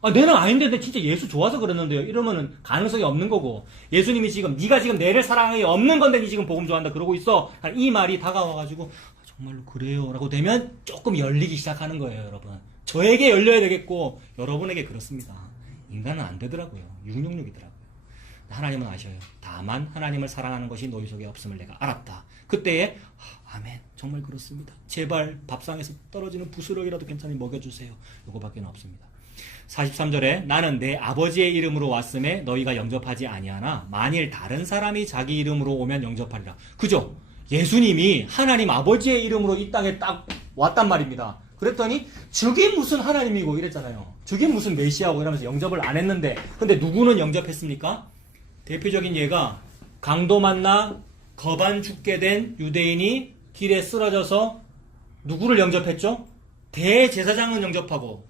아, 내는 아닌데 내 진짜 예수 좋아서 그러는데요. 이러면은 가능성이 없는 거고. 예수님이 지금 네가 지금 내를 사랑하기 없는 건데 네 지금 복음 좋아한다 그러고 있어. 이 말이 다가와가지고 정말로 그래요라고 되면 조금 열리기 시작하는 거예요, 여러분. 저에게 열려야 되겠고 여러분에게 그렇습니다. 인간은 안 되더라고요. 666이더라고요. 하나님은 아셔요. 다만 하나님을 사랑하는 것이 너희 속에 없음을 내가 알았다. 그때에 아멘 정말 그렇습니다. 제발 밥상에서 떨어지는 부스러기라도 괜찮이 먹여주세요. 요거밖에 없습니다. 43절에 나는 내 아버지의 이름으로 왔음에 너희가 영접하지 아니하나 만일 다른 사람이 자기 이름으로 오면 영접하리라. 그죠? 예수님이 하나님 아버지의 이름으로 이 땅에 딱 왔단 말입니다. 그랬더니 저게 무슨 하나님이고 이랬잖아요. 저게 무슨 메시아고 이러면서 영접을 안 했는데 근데 누구는 영접했습니까? 대표적인 예가 강도 만나 거반 죽게 된 유대인이 길에 쓰러져서 누구를 영접했죠? 대제사장은 영접하고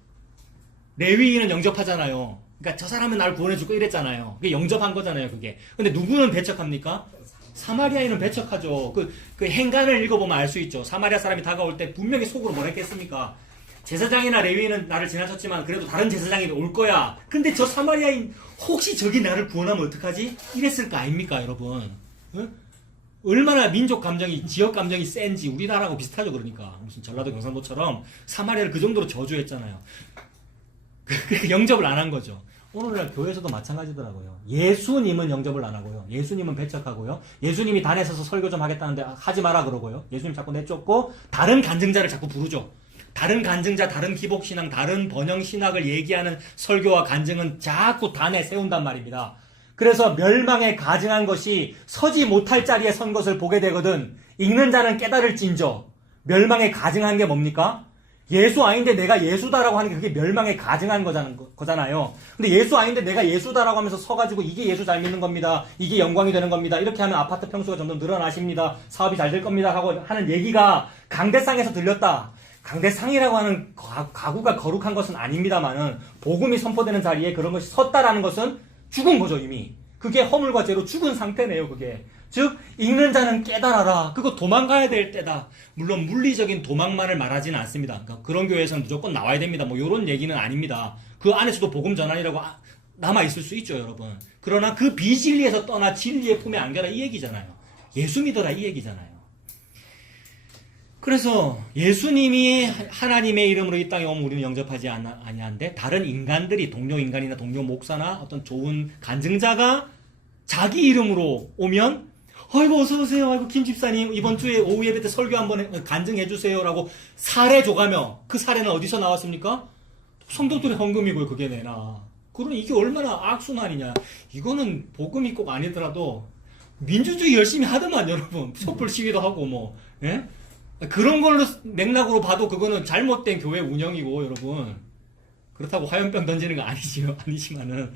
레위인은 영접하잖아요. 그러니까 저 사람은 나를 구원해주고 이랬잖아요. 그게 영접한 거잖아요, 그게. 근데 누구는 배척합니까? 사마리아인은 배척하죠. 그 행간을 읽어보면 알 수 있죠. 사마리아 사람이 다가올 때 분명히 속으로 뭘 했겠습니까? 제사장이나 레위인은 나를 지나쳤지만 그래도 다른 제사장이 올 거야. 근데 저 사마리아인 혹시 저기 나를 구원하면 어떡하지? 이랬을 거 아닙니까, 여러분? 응? 얼마나 민족 감정이, 지역 감정이 센지 우리나라하고 비슷하죠, 그러니까. 무슨 전라도 경상도처럼 사마리아를 그 정도로 저주했잖아요. 영접을 안 한 거죠. 오늘날 교회에서도 마찬가지더라고요. 예수님은 영접을 안 하고요. 예수님은 배척하고요. 예수님이 단에 서서 설교 좀 하겠다는데 하지 마라 그러고요. 예수님 자꾸 내쫓고 다른 간증자를 자꾸 부르죠. 다른 간증자, 다른 기복신앙, 다른 번영신학을 얘기하는 설교와 간증은 자꾸 단에 세운단 말입니다. 그래서 멸망에 가증한 것이 서지 못할 자리에 선 것을 보게 되거든. 읽는 자는 깨달을진저. 멸망에 가증한 게 뭡니까? 예수 아닌데 내가 예수다라고 하는 게 그게 멸망에 가증한 거잖아요. 근데 예수 아닌데 내가 예수다라고 하면서 서가지고 이게 예수 잘 믿는 겁니다. 이게 영광이 되는 겁니다. 이렇게 하면 아파트 평수가 점점 늘어나십니다. 사업이 잘 될 겁니다. 하고 하는 얘기가 강대상에서 들렸다. 강대상이라고 하는 가구가 거룩한 것은 아닙니다만은 복음이 선포되는 자리에 그런 것이 섰다라는 것은 죽은 거죠, 이미. 그게 허물과 죄로 죽은 상태네요, 그게. 즉 읽는 자는 깨달아라. 그거 도망가야 될 때다. 물론 물리적인 도망만을 말하지는 않습니다. 그러니까 그런 교회에서는 무조건 나와야 됩니다. 뭐 이런 얘기는 아닙니다. 그 안에서도 복음 전환이라고 남아있을 수 있죠, 여러분. 그러나 그 비진리에서 떠나 진리의 품에 안겨라 이 얘기잖아요. 예수 믿어라 이 얘기잖아요. 그래서 예수님이 하나님의 이름으로 이 땅에 오면 우리는 영접하지 아니한데 다른 인간들이 동료 인간이나 동료 목사나 어떤 좋은 간증자가 자기 이름으로 오면 아이고 어서오세요. 아이고 김 집사님 이번 주에 오후 예배 때 설교 한번 간증해 주세요라고 사례 줘가며 그 사례는 어디서 나왔습니까? 성도들의 헌금이고요. 그게 내나. 그럼 이게 얼마나 악순환이냐. 이거는 복음이 꼭 아니더라도 민주주의 열심히 하더만 여러분. 촛불 시위도 하고 뭐. 예? 그런 걸로 맥락으로 봐도 그거는 잘못된 교회 운영이고 여러분 그렇다고 화염병 던지는 거 아니지만은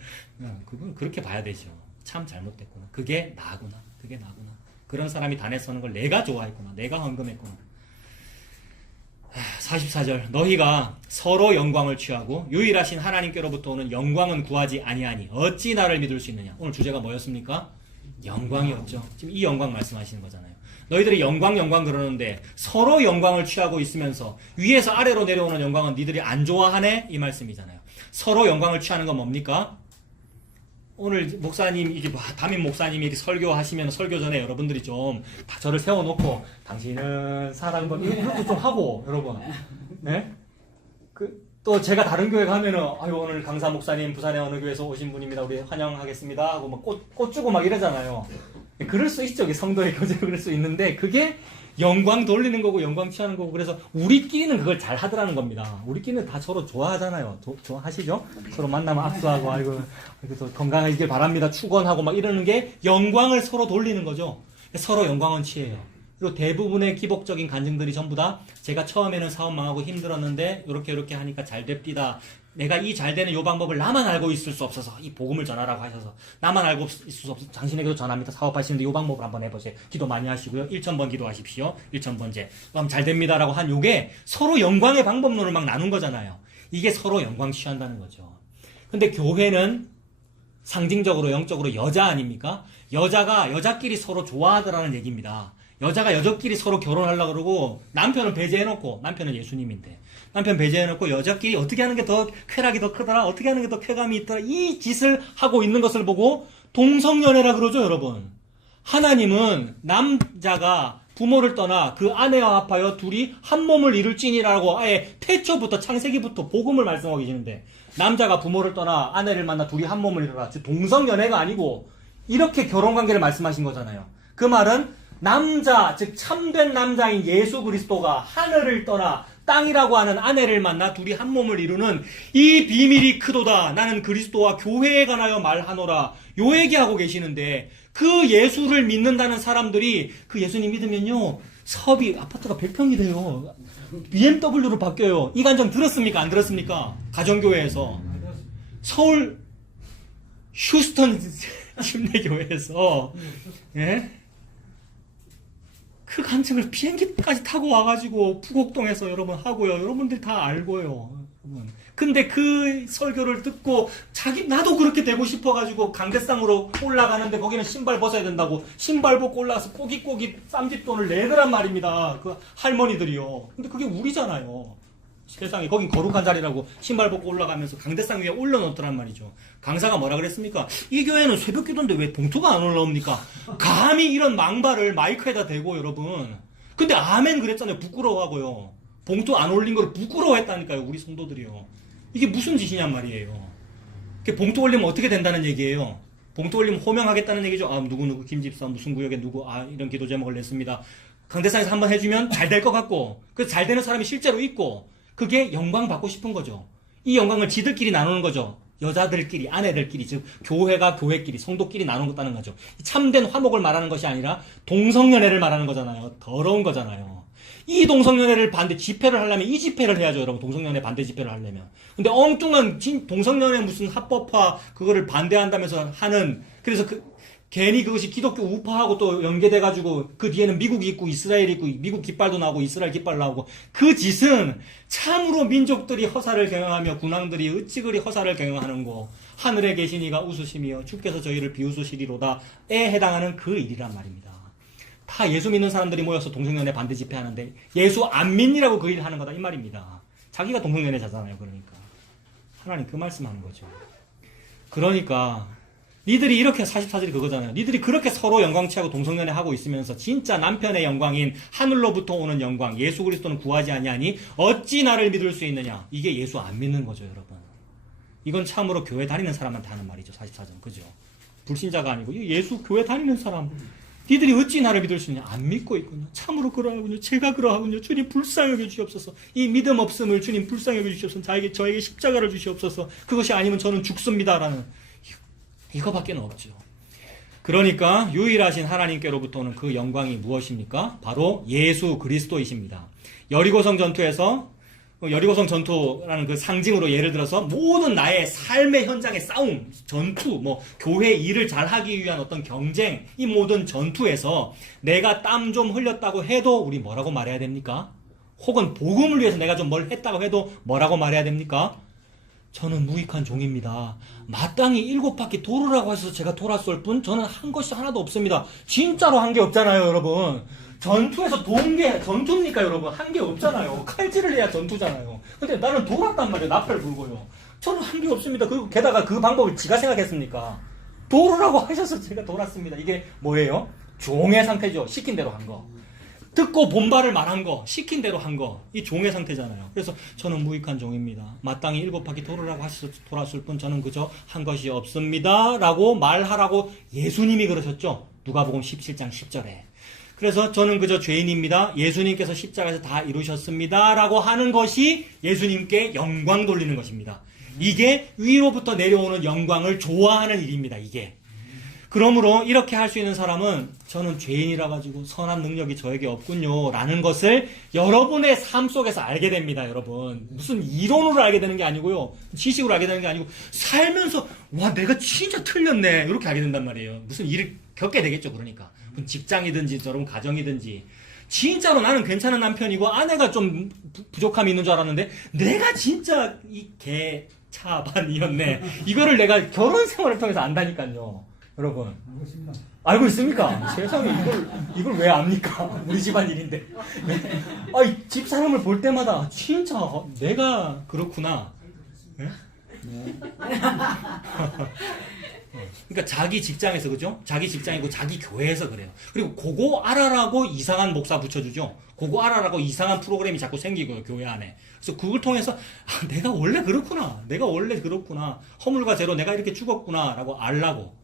그건 그렇게 봐야 되죠. 참 잘못됐구나. 그게 나구나. 그게 나구나. 그런 사람이 단에 서는 걸 내가 좋아했구나. 내가 헌금했구나. 44절 너희가 서로 영광을 취하고 유일하신 하나님께로부터 오는 영광은 구하지 아니하니 어찌 나를 믿을 수 있느냐. 오늘 주제가 뭐였습니까? 영광이었죠. 지금 이 영광 말씀하시는 거잖아요. 너희들이 영광 그러는데 서로 영광을 취하고 있으면서 위에서 아래로 내려오는 영광은 니들이 안 좋아하네? 이 말씀이잖아요. 서로 영광을 취하는 건 뭡니까? 오늘 목사님, 이게 담임 목사님이 이렇게 설교하시면 설교 전에 여러분들이 좀 저를 세워놓고 당신은 사랑받 이렇게 좀 하고 여러분, 네? 또 제가 다른 교회 가면은 아유 오늘 강사 목사님 부산의 어느 교회에서 오신 분입니다. 우리 환영하겠습니다 하고 막 꽃 주고 막 이러잖아요. 그럴 수 있죠. 성도의 교제로 그럴 수 있는데 그게 영광 돌리는 거고 영광 취하는 거고 그래서 우리끼리는 그걸 잘 하더라는 겁니다. 우리끼리는 다 서로 좋아하잖아요. 좋아하시죠? 서로 만나면 악수하고 아이고 또 건강하길 바랍니다. 축원하고 막 이러는 게 영광을 서로 돌리는 거죠. 서로 영광은 취해요. 그리고 대부분의 기복적인 간증들이 전부 다 제가 처음에는 사업 망하고 힘들었는데 이렇게 하니까 잘 됩디다. 내가 이 잘 되는 요 방법을 나만 알고 있을 수 없어서 이 복음을 전하라고 하셔서 나만 알고 있을 수 없어서 당신에게도 전합니다. 사업하시는데 요 방법을 한번 해보세요. 기도 많이 하시고요. 1000번 기도하십시오. 1000번째. 그럼 잘 됩니다라고 한 요게 서로 영광의 방법론을 막 나눈 거잖아요. 이게 서로 영광 취한다는 거죠. 근데 교회는 상징적으로 영적으로 여자 아닙니까? 여자가 여자끼리 서로 좋아하더라는 얘기입니다. 여자가 여자끼리 서로 결혼하려고 그러고 남편은 배제해놓고 남편은 예수님인데 남편 배제해놓고 여자끼리 어떻게 하는 게 더 쾌락이 더 크더라 어떻게 하는 게 더 쾌감이 있더라 이 짓을 하고 있는 것을 보고 동성연애라 그러죠 여러분. 하나님은 남자가 부모를 떠나 그 아내와 합하여 둘이 한 몸을 이룰지니라고 아예 태초부터 창세기부터 복음을 말씀하고 계시는데 남자가 부모를 떠나 아내를 만나 둘이 한 몸을 이루라 즉 동성연애가 아니고 이렇게 결혼관계를 말씀하신 거잖아요. 그 말은 남자, 즉 참된 남자인 예수 그리스도가 하늘을 떠나 땅이라고 하는 아내를 만나 둘이 한 몸을 이루는 이 비밀이 크도다. 나는 그리스도와 교회에 관하여 말하노라. 요 얘기하고 계시는데 그 예수를 믿는다는 사람들이 그 예수님 믿으면요. 사업이 아파트가 100평이 돼요. BMW로 바뀌어요. 이 간증 들었습니까? 안 들었습니까? 가정교회에서. 서울 휴스턴 침례교회에서 예? 그 간증을 비행기까지 타고 와가지고 부곡동에서 여러분 하고요. 여러분들이 다 알고요. 여러분. 근데 그 설교를 듣고 나도 그렇게 되고 싶어가지고 강대상으로 올라가는데 거기는 신발 벗어야 된다고 신발 벗고 올라가서 꼬깃꼬깃 쌈짓돈을 내더란 말입니다. 그 할머니들이요. 근데 그게 우리잖아요. 세상에 거긴 거룩한 자리라고 신발 벗고 올라가면서 강대상 위에 올려놓더란 말이죠. 강사가 뭐라 그랬습니까? 이 교회는 새벽 기도인데 왜 봉투가 안 올라옵니까? 감히 이런 망발을 마이크에다 대고 여러분. 근데 아멘 그랬잖아요. 부끄러워하고요. 봉투 안 올린 걸 부끄러워했다니까요. 우리 성도들이요. 이게 무슨 짓이냔 말이에요. 봉투 올리면 어떻게 된다는 얘기예요. 봉투 올리면 호명하겠다는 얘기죠. 아 누구 김집사 무슨 구역에 누구 이런 기도 제목을 냈습니다. 강대상에서 한번 해주면 잘 될 것 같고 그래서 잘 되는 사람이 실제로 있고 그게 영광 받고 싶은 거죠. 이 영광을 지들끼리 나누는 거죠. 여자들끼리, 아내들끼리, 즉 교회가 교회끼리, 성도끼리 나누는 거죠. 참된 화목을 말하는 것이 아니라 동성연애를 말하는 거잖아요. 더러운 거잖아요. 이 동성연애를 집회를 하려면 이 집회를 해야죠, 여러분. 동성연애 반대 집회를 하려면. 근데 엉뚱한 동성연애 무슨 합법화 그거를 반대한다면서 하는 그래서 괜히 그것이 기독교 우파하고 또 연계돼가지고 그 뒤에는 미국이 있고 이스라엘이 있고 미국 깃발도 나오고 이스라엘 깃발 나오고 그 짓은 참으로 민족들이 허사를 경영하며 군왕들이 어찌 그리 허사를 경영하는고 하늘에 계신 이가 웃으시며 주께서 저희를 비웃으시리로다에 해당하는 그 일이란 말입니다. 다 예수 믿는 사람들이 모여서 동성연애 반대 집회하는데 예수 안 믿니라고 그 일을 하는 거다 이 말입니다. 자기가 동성연애자잖아요. 그러니까 하나님 그 말씀하는 거죠. 그러니까 니들이 이렇게 44절이 그거잖아요. 니들이 그렇게 서로 영광 취하고 동성연애 하고 있으면서 진짜 남편의 영광인 하늘로부터 오는 영광 예수 그리스도는 구하지 아니하니 어찌 나를 믿을 수 있느냐. 이게 예수 안 믿는 거죠 여러분. 이건 참으로 교회 다니는 사람한테 하는 말이죠. 44절 그죠. 불신자가 아니고 예수 교회 다니는 사람 니들이 어찌 나를 믿을 수 있냐. 안 믿고 있군요. 참으로 그러하군요. 제가 그러하군요. 주님 불쌍히 여겨 주시옵소서. 이 믿음 없음을 주님 불쌍히 여겨 주시옵소서. 저에게 십자가를 주시옵소서. 그것이 아니면 저는 죽습니다라는 이거밖에 없죠. 그러니까 유일하신 하나님께로부터 오는 그 영광이 무엇입니까? 바로 예수 그리스도이십니다. 여리고성 전투에서 여리고성 전투라는 그 상징으로 예를 들어서 모든 나의 삶의 현장의 싸움, 전투, 교회 일을 잘하기 위한 어떤 경쟁, 이 모든 전투에서 내가 땀 좀 흘렸다고 해도 우리 뭐라고 말해야 됩니까? 혹은 복음을 위해서 내가 좀 뭘 했다고 해도 뭐라고 말해야 됩니까? 저는 무익한 종입니다. 마땅히 7바퀴 돌으라고 하셔서 제가 돌았을 뿐 저는 한 것이 하나도 없습니다. 진짜로 한 게 없잖아요, 여러분. 전투에서 도운 게 전투입니까, 여러분? 한 게 없잖아요. 칼질을 해야 전투잖아요. 근데 나는 돌았단 말이에요, 나팔 불고요. 저는 한 게 없습니다. 그리고 게다가 그 방법을 지가 생각했습니까? 돌으라고 하셔서 제가 돌았습니다. 이게 뭐예요? 종의 상태죠. 시킨 대로 한 거. 듣고 본발을 말한 거, 시킨 대로 한 거, 이 종의 상태잖아요. 그래서 저는 무익한 종입니다. 마땅히 7바퀴 돌으라고 하셔서 돌았을 뿐 저는 그저 한 것이 없습니다. 라고 말하라고 예수님이 그러셨죠. 누가복음 17장 10절에. 그래서 저는 그저 죄인입니다. 예수님께서 십자가에서 다 이루셨습니다. 라고 하는 것이 예수님께 영광 돌리는 것입니다. 이게 위로부터 내려오는 영광을 좋아하는 일입니다. 이게. 그러므로 이렇게 할 수 있는 사람은 저는 죄인이라 가지고 선한 능력이 저에게 없군요 라는 것을 여러분의 삶 속에서 알게 됩니다. 여러분 무슨 이론으로 알게 되는 게 아니고요, 지식으로 알게 되는 게 아니고 살면서 와 내가 진짜 틀렸네 이렇게 알게 된단 말이에요. 무슨 일을 겪게 되겠죠. 그러니까 직장이든지 여러분 가정이든지 진짜로 나는 괜찮은 남편이고 아내가 좀 부족함이 있는 줄 알았는데 내가 진짜 이 개차반이었네 이거를 내가 결혼 생활을 통해서 안다니까요. 여러분 알고 있습니까? 세상에 이걸 왜 압니까? 우리 집안 일인데. 아이 집 사람을 볼 때마다 진짜 내가 그렇구나. 네? 그러니까 자기 직장에서 그죠? 자기 직장이고 자기 교회에서 그래요. 그리고 그거 알아라고 이상한 목사 붙여주죠. 그거 알아라고 이상한 프로그램이 자꾸 생기고요, 교회 안에. 그래서 그걸 통해서 내가 원래 그렇구나. 내가 원래 그렇구나. 허물과 죄로 내가 이렇게 죽었구나 라고 알라고.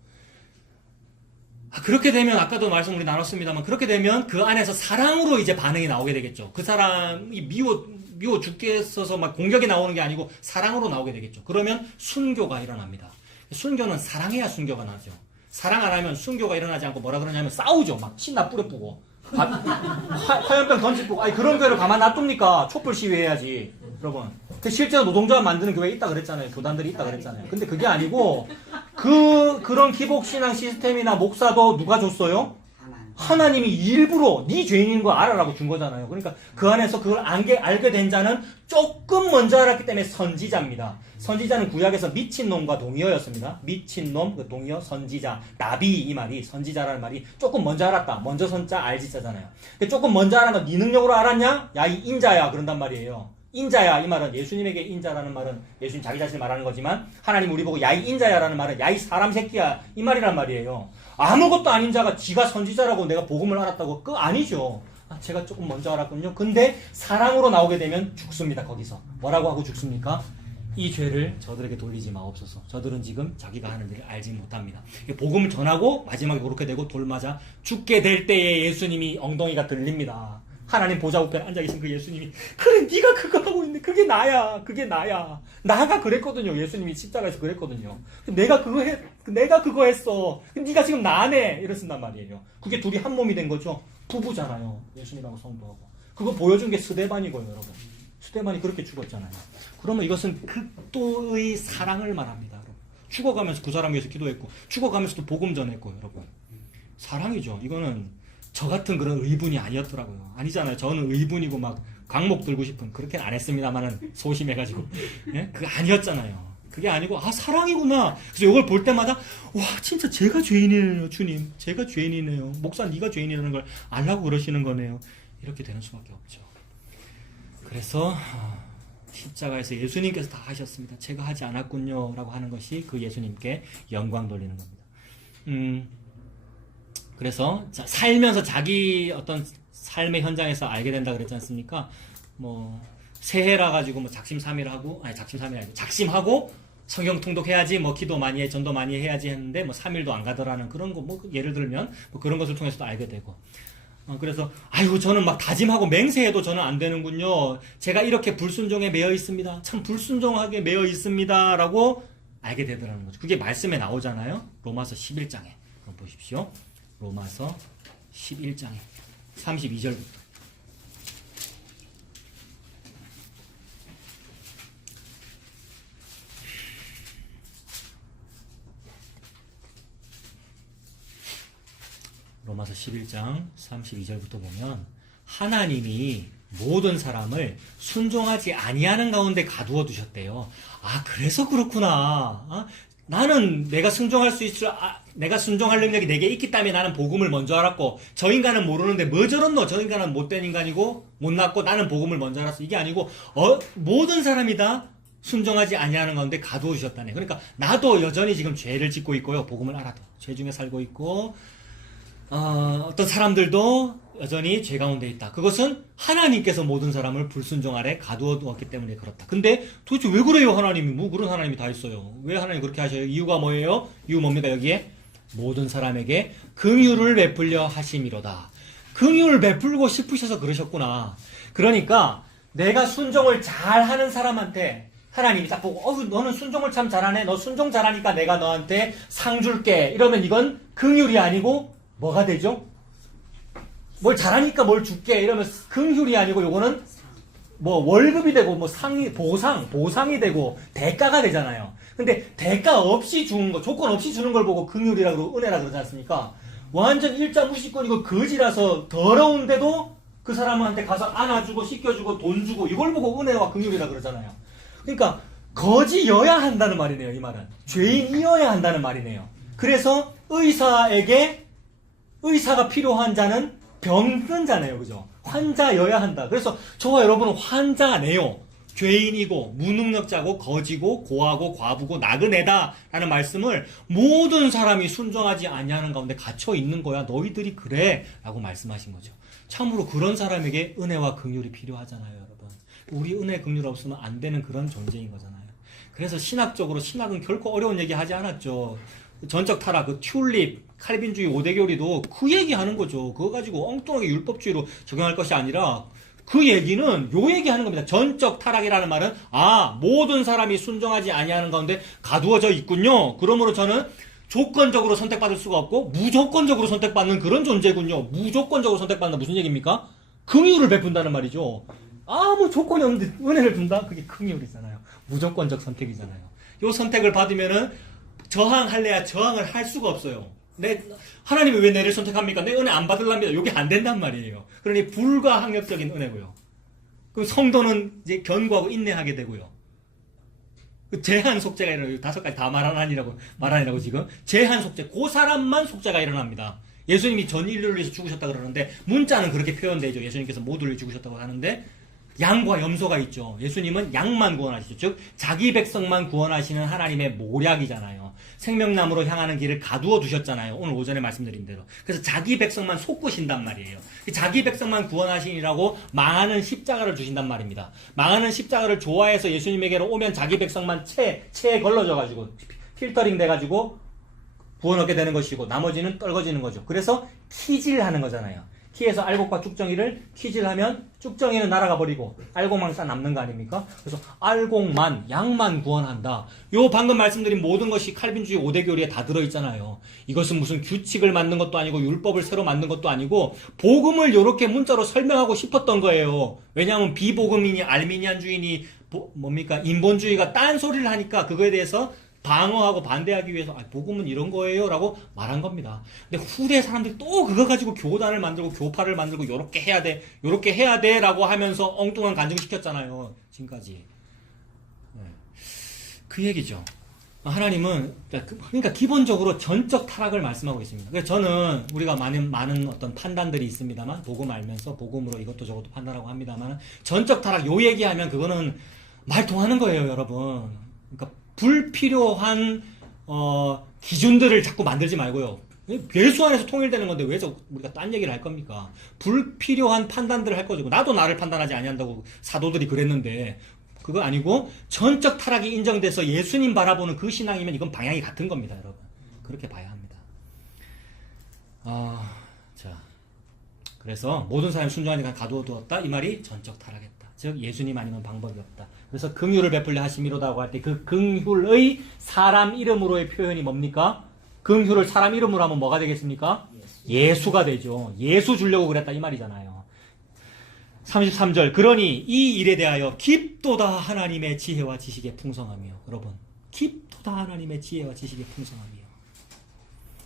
그렇게 되면 아까도 말씀 우리 나눴습니다만 그렇게 되면 그 안에서 사랑으로 이제 반응이 나오게 되겠죠. 그 사람이 미워 죽겠어서 막 공격이 나오는 게 아니고 사랑으로 나오게 되겠죠. 그러면 순교가 일어납니다. 순교는 사랑해야 순교가 나죠. 사랑 안 하면 순교가 일어나지 않고 뭐라 그러냐면 싸우죠. 막 신나 뿌려 뿌고 화염병 던지고 아니 그런 교회를 가만 놔둡니까? 촛불 시위해야지. 여러분 그 실제로 노동자가 만드는 교회 있다 그랬잖아요. 교단들이 있다 그랬잖아요. 근데 그게 아니고 그런 기복신앙 시스템이나 목사도 누가 줬어요? 하나님이 일부러 네 죄인인 거 알아라고 준 거잖아요. 그러니까 그 안에서 그걸 알게 된 자는 조금 먼저 알았기 때문에 선지자입니다. 선지자는 구약에서 미친놈과 동의어였습니다. 미친놈, 그 동의어, 선지자, 나비 이 말이 선지자라는 말이 조금 먼저 알았다. 먼저 선자 알지자잖아요. 조금 먼저 알았는 거 네 능력으로 알았냐? 야 이 인자야 그런단 말이에요. 인자야 이 말은 예수님에게 인자라는 말은 예수님 자기 자신을 말하는 거지만 하나님 우리 보고 야 이 인자야라는 말은 야 이 사람 새끼야 이 말이란 말이에요. 아무것도 아닌 자가 지가 선지자라고 내가 복음을 알았다고 그거 아니죠. 제가 조금 먼저 알았군요. 근데 사랑으로 나오게 되면 죽습니다. 거기서 뭐라고 하고 죽습니까? 이 죄를 저들에게 돌리지 마옵소서. 저들은 지금 자기가 하는 일을 알지 못합니다. 복음을 전하고 마지막에 그렇게 되고 돌맞아 죽게 될 때에 예수님이 엉덩이가 들립니다. 하나님 보좌 우편에 앉아계신 그 예수님이 그래 네가 그거 하고 있네. 그게 나야. 나가 그랬거든요. 예수님이 십자가에서 그랬거든요. 내가 그거 했어. 네가 지금 나네. 이랬단 말이에요. 그게 둘이 한 몸이 된 거죠. 부부잖아요. 예수님하고 성도하고. 그거 보여준 게 스데반이고요, 여러분. 스데반이 그렇게 죽었잖아요. 그러면 이것은 극도의 사랑을 말합니다. 여러분. 죽어가면서 그 사람 위해서 기도했고 죽어가면서도 복음 전했고 여러분. 사랑이죠. 이거는 저 같은 그런 의분이 아니었더라고요. 아니잖아요. 저는 의분이고 막 강목 들고 싶은 그렇게는 안 했습니다만은 소심해가지고 예? 그게 아니었잖아요. 그게 아니고 사랑이구나. 그래서 이걸 볼 때마다 와 진짜 제가 죄인이네요. 주님 제가 죄인이네요. 목사 네가 죄인이라는 걸 알라고 그러시는 거네요. 이렇게 되는 수밖에 없죠. 그래서 십자가에서 예수님께서 다 하셨습니다. 제가 하지 않았군요 라고 하는 것이 그 예수님께 영광 돌리는 겁니다. 그래서 살면서 자기 어떤 삶의 현장에서 알게 된다 그랬지 않습니까? 뭐 새해라 가지고 뭐 작심삼일하고 작심하고 성경 통독해야지 뭐 기도 많이 해 전도 많이 해야지 했는데 뭐 3일도 안 가더라는 그런 거 뭐 예를 들면 뭐 그런 것을 통해서도 알게 되고 그래서 아이고 저는 막 다짐하고 맹세해도 저는 안 되는군요. 제가 이렇게 불순종에 매여 있습니다. 참 불순종하게 매여 있습니다. 라고 알게 되더라는 거죠. 그게 말씀에 나오잖아요. 로마서 11장에. 그럼 보십시오. 로마서 11장에 32절부터 로마서 11장 32절부터 보면 하나님이 모든 사람을 순종하지 아니하는 가운데 가두어 두셨대요. 아, 그래서 그렇구나. 나는 내가 순종할 수 있을, 내가 순종할 능력이 내게 있기 때문에 나는 복음을 먼저 알았고, 저 인간은 모르는데 뭐 저런노? 저 인간은 못된 인간이고, 못났고, 나는 복음을 먼저 알았어. 이게 아니고, 모든 사람이 다 순종하지 아니하는 가운데 가두어 주셨다네. 그러니까, 나도 여전히 지금 죄를 짓고 있고요. 복음을 알아도. 죄 중에 살고 있고, 어떤 사람들도 여전히 죄 가운데 있다. 그것은 하나님께서 모든 사람을 불순종 아래 가두어 두었기 때문에 그렇다. 근데 도대체 왜 그래요, 하나님이? 뭐 그런 하나님이 다 있어요. 왜 하나님 그렇게 하셔요? 이유가 뭐예요? 이유 뭡니까, 여기에? 모든 사람에게 긍휼을 베풀려 하심이로다. 긍휼을 베풀고 싶으셔서 그러셨구나. 그러니까 내가 순종을 잘하는 사람한테 하나님이 딱 보고 너는 순종을 참 잘하네. 너 순종 잘하니까 내가 너한테 상 줄게. 이러면 이건 긍휼이 아니고 뭐가 되죠? 뭘 잘하니까 뭘 줄게 이러면 긍휼이 아니고 요거는 뭐 월급이 되고 뭐 상이 보상이 되고 대가가 되잖아요. 근데 대가 없이 주는 거, 조건 없이 주는 걸 보고 긍휼이라 그러고 은혜라 그러지 않습니까? 완전 일자 무시권 이거 거지라서 더러운데도 그 사람한테 가서 안아주고 씻겨주고 돈 주고 이걸 보고 은혜와 긍휼이라 그러잖아요. 그러니까 거지여야 한다는 말이네요. 이 말은 죄인이어야 한다는 말이네요. 그래서 의사가 필요한 자는 병든 자네요. 그죠? 환자여야 한다. 그래서 저와 여러분은 환자네요. 죄인이고 무능력자고 거지고 고하고 과부고 나그네다 라는 말씀을 모든 사람이 순종하지 아니하는 가운데 갇혀 있는 거야. 너희들이 그래 라고 말씀하신 거죠. 참으로 그런 사람에게 은혜와 긍휼이 필요하잖아요. 여러분. 우리 은혜 긍휼 없으면 안 되는 그런 존재인 거잖아요. 그래서 신학적으로 신학은 결코 어려운 얘기 하지 않았죠. 전적 타락, 그 튤립, 칼빈주의 5대 교리도 그 얘기하는 거죠. 그거 가지고 엉뚱하게 율법주의로 적용할 것이 아니라 그 얘기는 요 얘기하는 겁니다. 전적 타락이라는 말은 모든 사람이 순종하지 아니하는 가운데 가두어져 있군요. 그러므로 저는 조건적으로 선택받을 수가 없고 무조건적으로 선택받는 그런 존재군요. 무조건적으로 선택받는 무슨 얘기입니까? 긍휼을 베푼다는 말이죠. 아무 조건이 없는데 은혜를 준다? 그게 긍휼이잖아요. 무조건적 선택이잖아요. 요 선택을 받으면은 저항할래야 저항을 할 수가 없어요. 하나님이 왜 내를 선택합니까? 내 은혜 안 받으랍니다. 이게 안 된단 말이에요. 그러니 불가항력적인 은혜고요. 그 성도는 이제 견고하고 인내하게 되고요. 그 제한 속죄가 일어나요. 5가지 다 말하니라고 지금. 제한 속죄. 그 사람만 속죄가 일어납니다. 예수님이 전 인류를 위해서 죽으셨다 그러는데 문자는 그렇게 표현되죠. 예수님께서 모두를 죽으셨다고 하는데 양과 염소가 있죠. 예수님은 양만 구원하시죠. 즉 자기 백성만 구원하시는 하나님의 모략이잖아요. 생명나무로 향하는 길을 가두어 두셨잖아요. 오늘 오전에 말씀드린 대로. 그래서 자기 백성만 속구신단 말이에요. 자기 백성만 구원하시니라고 망하는 십자가를 주신단 말입니다. 망하는 십자가를 좋아해서 예수님에게로 오면 자기 백성만 체에 걸러져가지고 필터링 돼가지고 구원 얻게 되는 것이고 나머지는 떨궈지는 거죠. 그래서 키질하는 거잖아요. 키에서 알곡과 쭉정이를 키질하면 쭉정이는 날아가 버리고 알곡만 싸 남는 거 아닙니까? 그래서 알곡만, 양만 구원한다. 요 방금 말씀드린 모든 것이 칼빈주의 5대 교리에 다 들어있잖아요. 이것은 무슨 규칙을 만든 것도 아니고 율법을 새로 만든 것도 아니고 복음을 요렇게 문자로 설명하고 싶었던 거예요. 왜냐하면 비복음이니 알미니안주의니 인본주의가 딴소리를 하니까 그거에 대해서 방어하고 반대하기 위해서 복음은 이런 거예요 라고 말한 겁니다. 근데 후대 사람들이 또 그거 가지고 교단을 만들고 교파를 만들고 요렇게 해야 돼 라고 하면서 엉뚱한 간증시켰잖아요. 지금까지. 그 얘기죠. 하나님은 그러니까 기본적으로 전적 타락을 말씀하고 있습니다. 그래서 저는 우리가 많은 어떤 판단들이 있습니다만 복음 알면서 복음으로 이것도 저것도 판단하고 합니다만 전적 타락 요 얘기하면 그거는 말 통하는 거예요, 여러분. 그러니까 불필요한 기준들을 자꾸 만들지 말고요. 예수 안에서 통일되는 건데 왜 우리가 딴 얘기를 할 겁니까? 불필요한 판단들을 할 거죠. 나도 나를 판단하지 아니한다고 사도들이 그랬는데 그거 아니고 전적 타락이 인정돼서 예수님 바라보는 그 신앙이면 이건 방향이 같은 겁니다, 여러분. 그렇게 봐야 합니다. 자, 그래서 모든 사람이 순종하니까 가두어 두었다. 이 말이 전적 타락했다. 즉 예수님 아니면 방법이 없다. 그래서 긍휼을 베풀려 하심이로다고 할 때 그 긍휼의 사람 이름으로의 표현이 뭡니까? 긍휼을 사람 이름으로 하면 뭐가 되겠습니까? 예수가 되죠. 예수 주려고 그랬다 이 말이잖아요. 33절 그러니 이 일에 대하여 깊도다 하나님의 지혜와 지식의 풍성하며 여러분 깊도다 하나님의 지혜와 지식의 풍성하며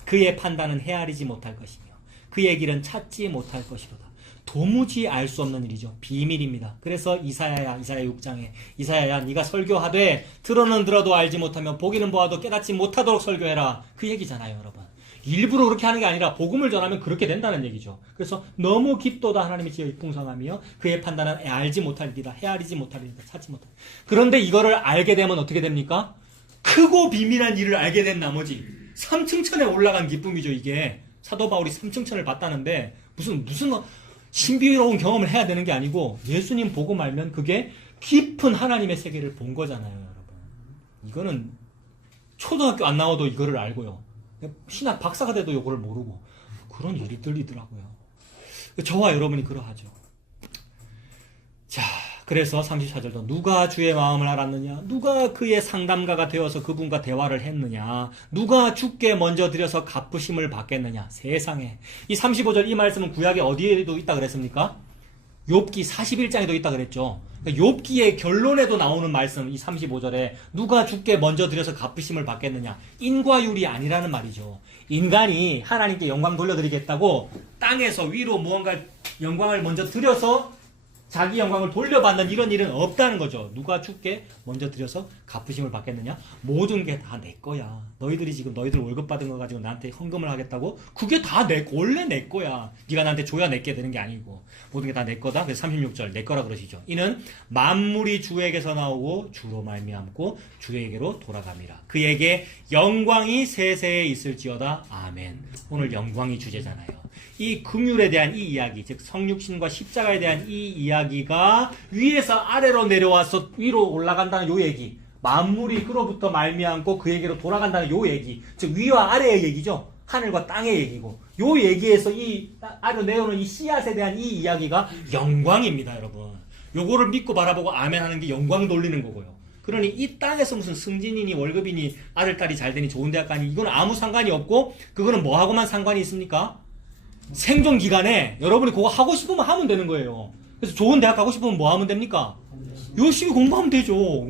그의 판단은 헤아리지 못할 것이며 그의 길은 찾지 못할 것이로다. 도무지 알 수 없는 일이죠. 비밀입니다. 그래서 이사야 6장에 이사야야 네가 설교하되 들어는 들어도 알지 못하면 보기는 보아도 깨닫지 못하도록 설교해라. 그 얘기잖아요, 여러분. 일부러 그렇게 하는 게 아니라 복음을 전하면 그렇게 된다는 얘기죠. 그래서 너무 깊도다 하나님의 지혜의 풍성함이요 그의 판단은 알지 못할 일이다. 헤아리지 못할 일이다. 찾지 못할. 그런데 이거를 알게 되면 어떻게 됩니까? 크고 비밀한 일을 알게 된 나머지 3층천에 올라간 기쁨이죠. 이게 사도 바울이 3층천을 봤다는데 무슨 신비로운 경험을 해야 되는 게 아니고 예수님 보고 말면 그게 깊은 하나님의 세계를 본 거잖아요, 여러분. 이거는 초등학교 안 나와도 이거를 알고요. 신학 박사가 돼도 이거를 모르고 그런 일이 들리더라고요. 저와 여러분이 그러하죠. 자, 그래서 34절도 누가 주의 마음을 알았느냐? 누가 그의 상담가가 되어서 그분과 대화를 했느냐? 누가 주께 먼저 드려서 갚으심을 받겠느냐? 세상에. 이 35절 이 말씀은 구약에 어디에도 있다 그랬습니까? 욥기 41장에도 있다 그랬죠. 욥기의 결론에도 나오는 말씀 이 35절에 누가 주께 먼저 드려서 갚으심을 받겠느냐? 인과율이 아니라는 말이죠. 인간이 하나님께 영광 돌려드리겠다고 땅에서 위로 무언가 영광을 먼저 드려서 자기 영광을 돌려받는 이런 일은 없다는 거죠. 누가 주께 먼저 드려서 갚으심을 받겠느냐? 모든 게 다 내 거야. 너희들이 지금 너희들 월급 받은 거 가지고 나한테 헌금을 하겠다고? 그게 다 원래 내 거야. 네가 나한테 줘야 내게 되는 게 아니고 모든 게 다 내 거다. 그래서 36절 내 거라 그러시죠. 이는 만물이 주에게서 나오고 주로 말미암고 주에게로 돌아갑니다. 그에게 영광이 세세에 있을지어다. 아멘. 오늘 영광이 주제잖아요. 이 긍휼에 대한 이 이야기, 즉 성육신과 십자가에 대한 이 이야기가 위에서 아래로 내려와서 위로 올라간다는 요 얘기, 만물이 그로부터 말미암고 그에게로 돌아간다는 요 얘기, 즉 위와 아래의 얘기죠. 하늘과 땅의 얘기고 요 얘기에서 이 아래로 내려오는 이 씨앗에 대한 이 이야기가 영광입니다, 여러분. 요거를 믿고 바라보고 아멘 하는 게 영광 돌리는 거고요. 그러니 이 땅에서 무슨 승진이니 월급이니 아들 딸이 잘 되니 좋은 대학 가니 이건 아무 상관이 없고 그거는 뭐하고만 상관이 있습니까? 생존 기간에 여러분이 그거 하고 싶으면 하면 되는 거예요. 그래서 좋은 대학 가고 싶으면 뭐 하면 됩니까? 열심히 공부하면 되죠.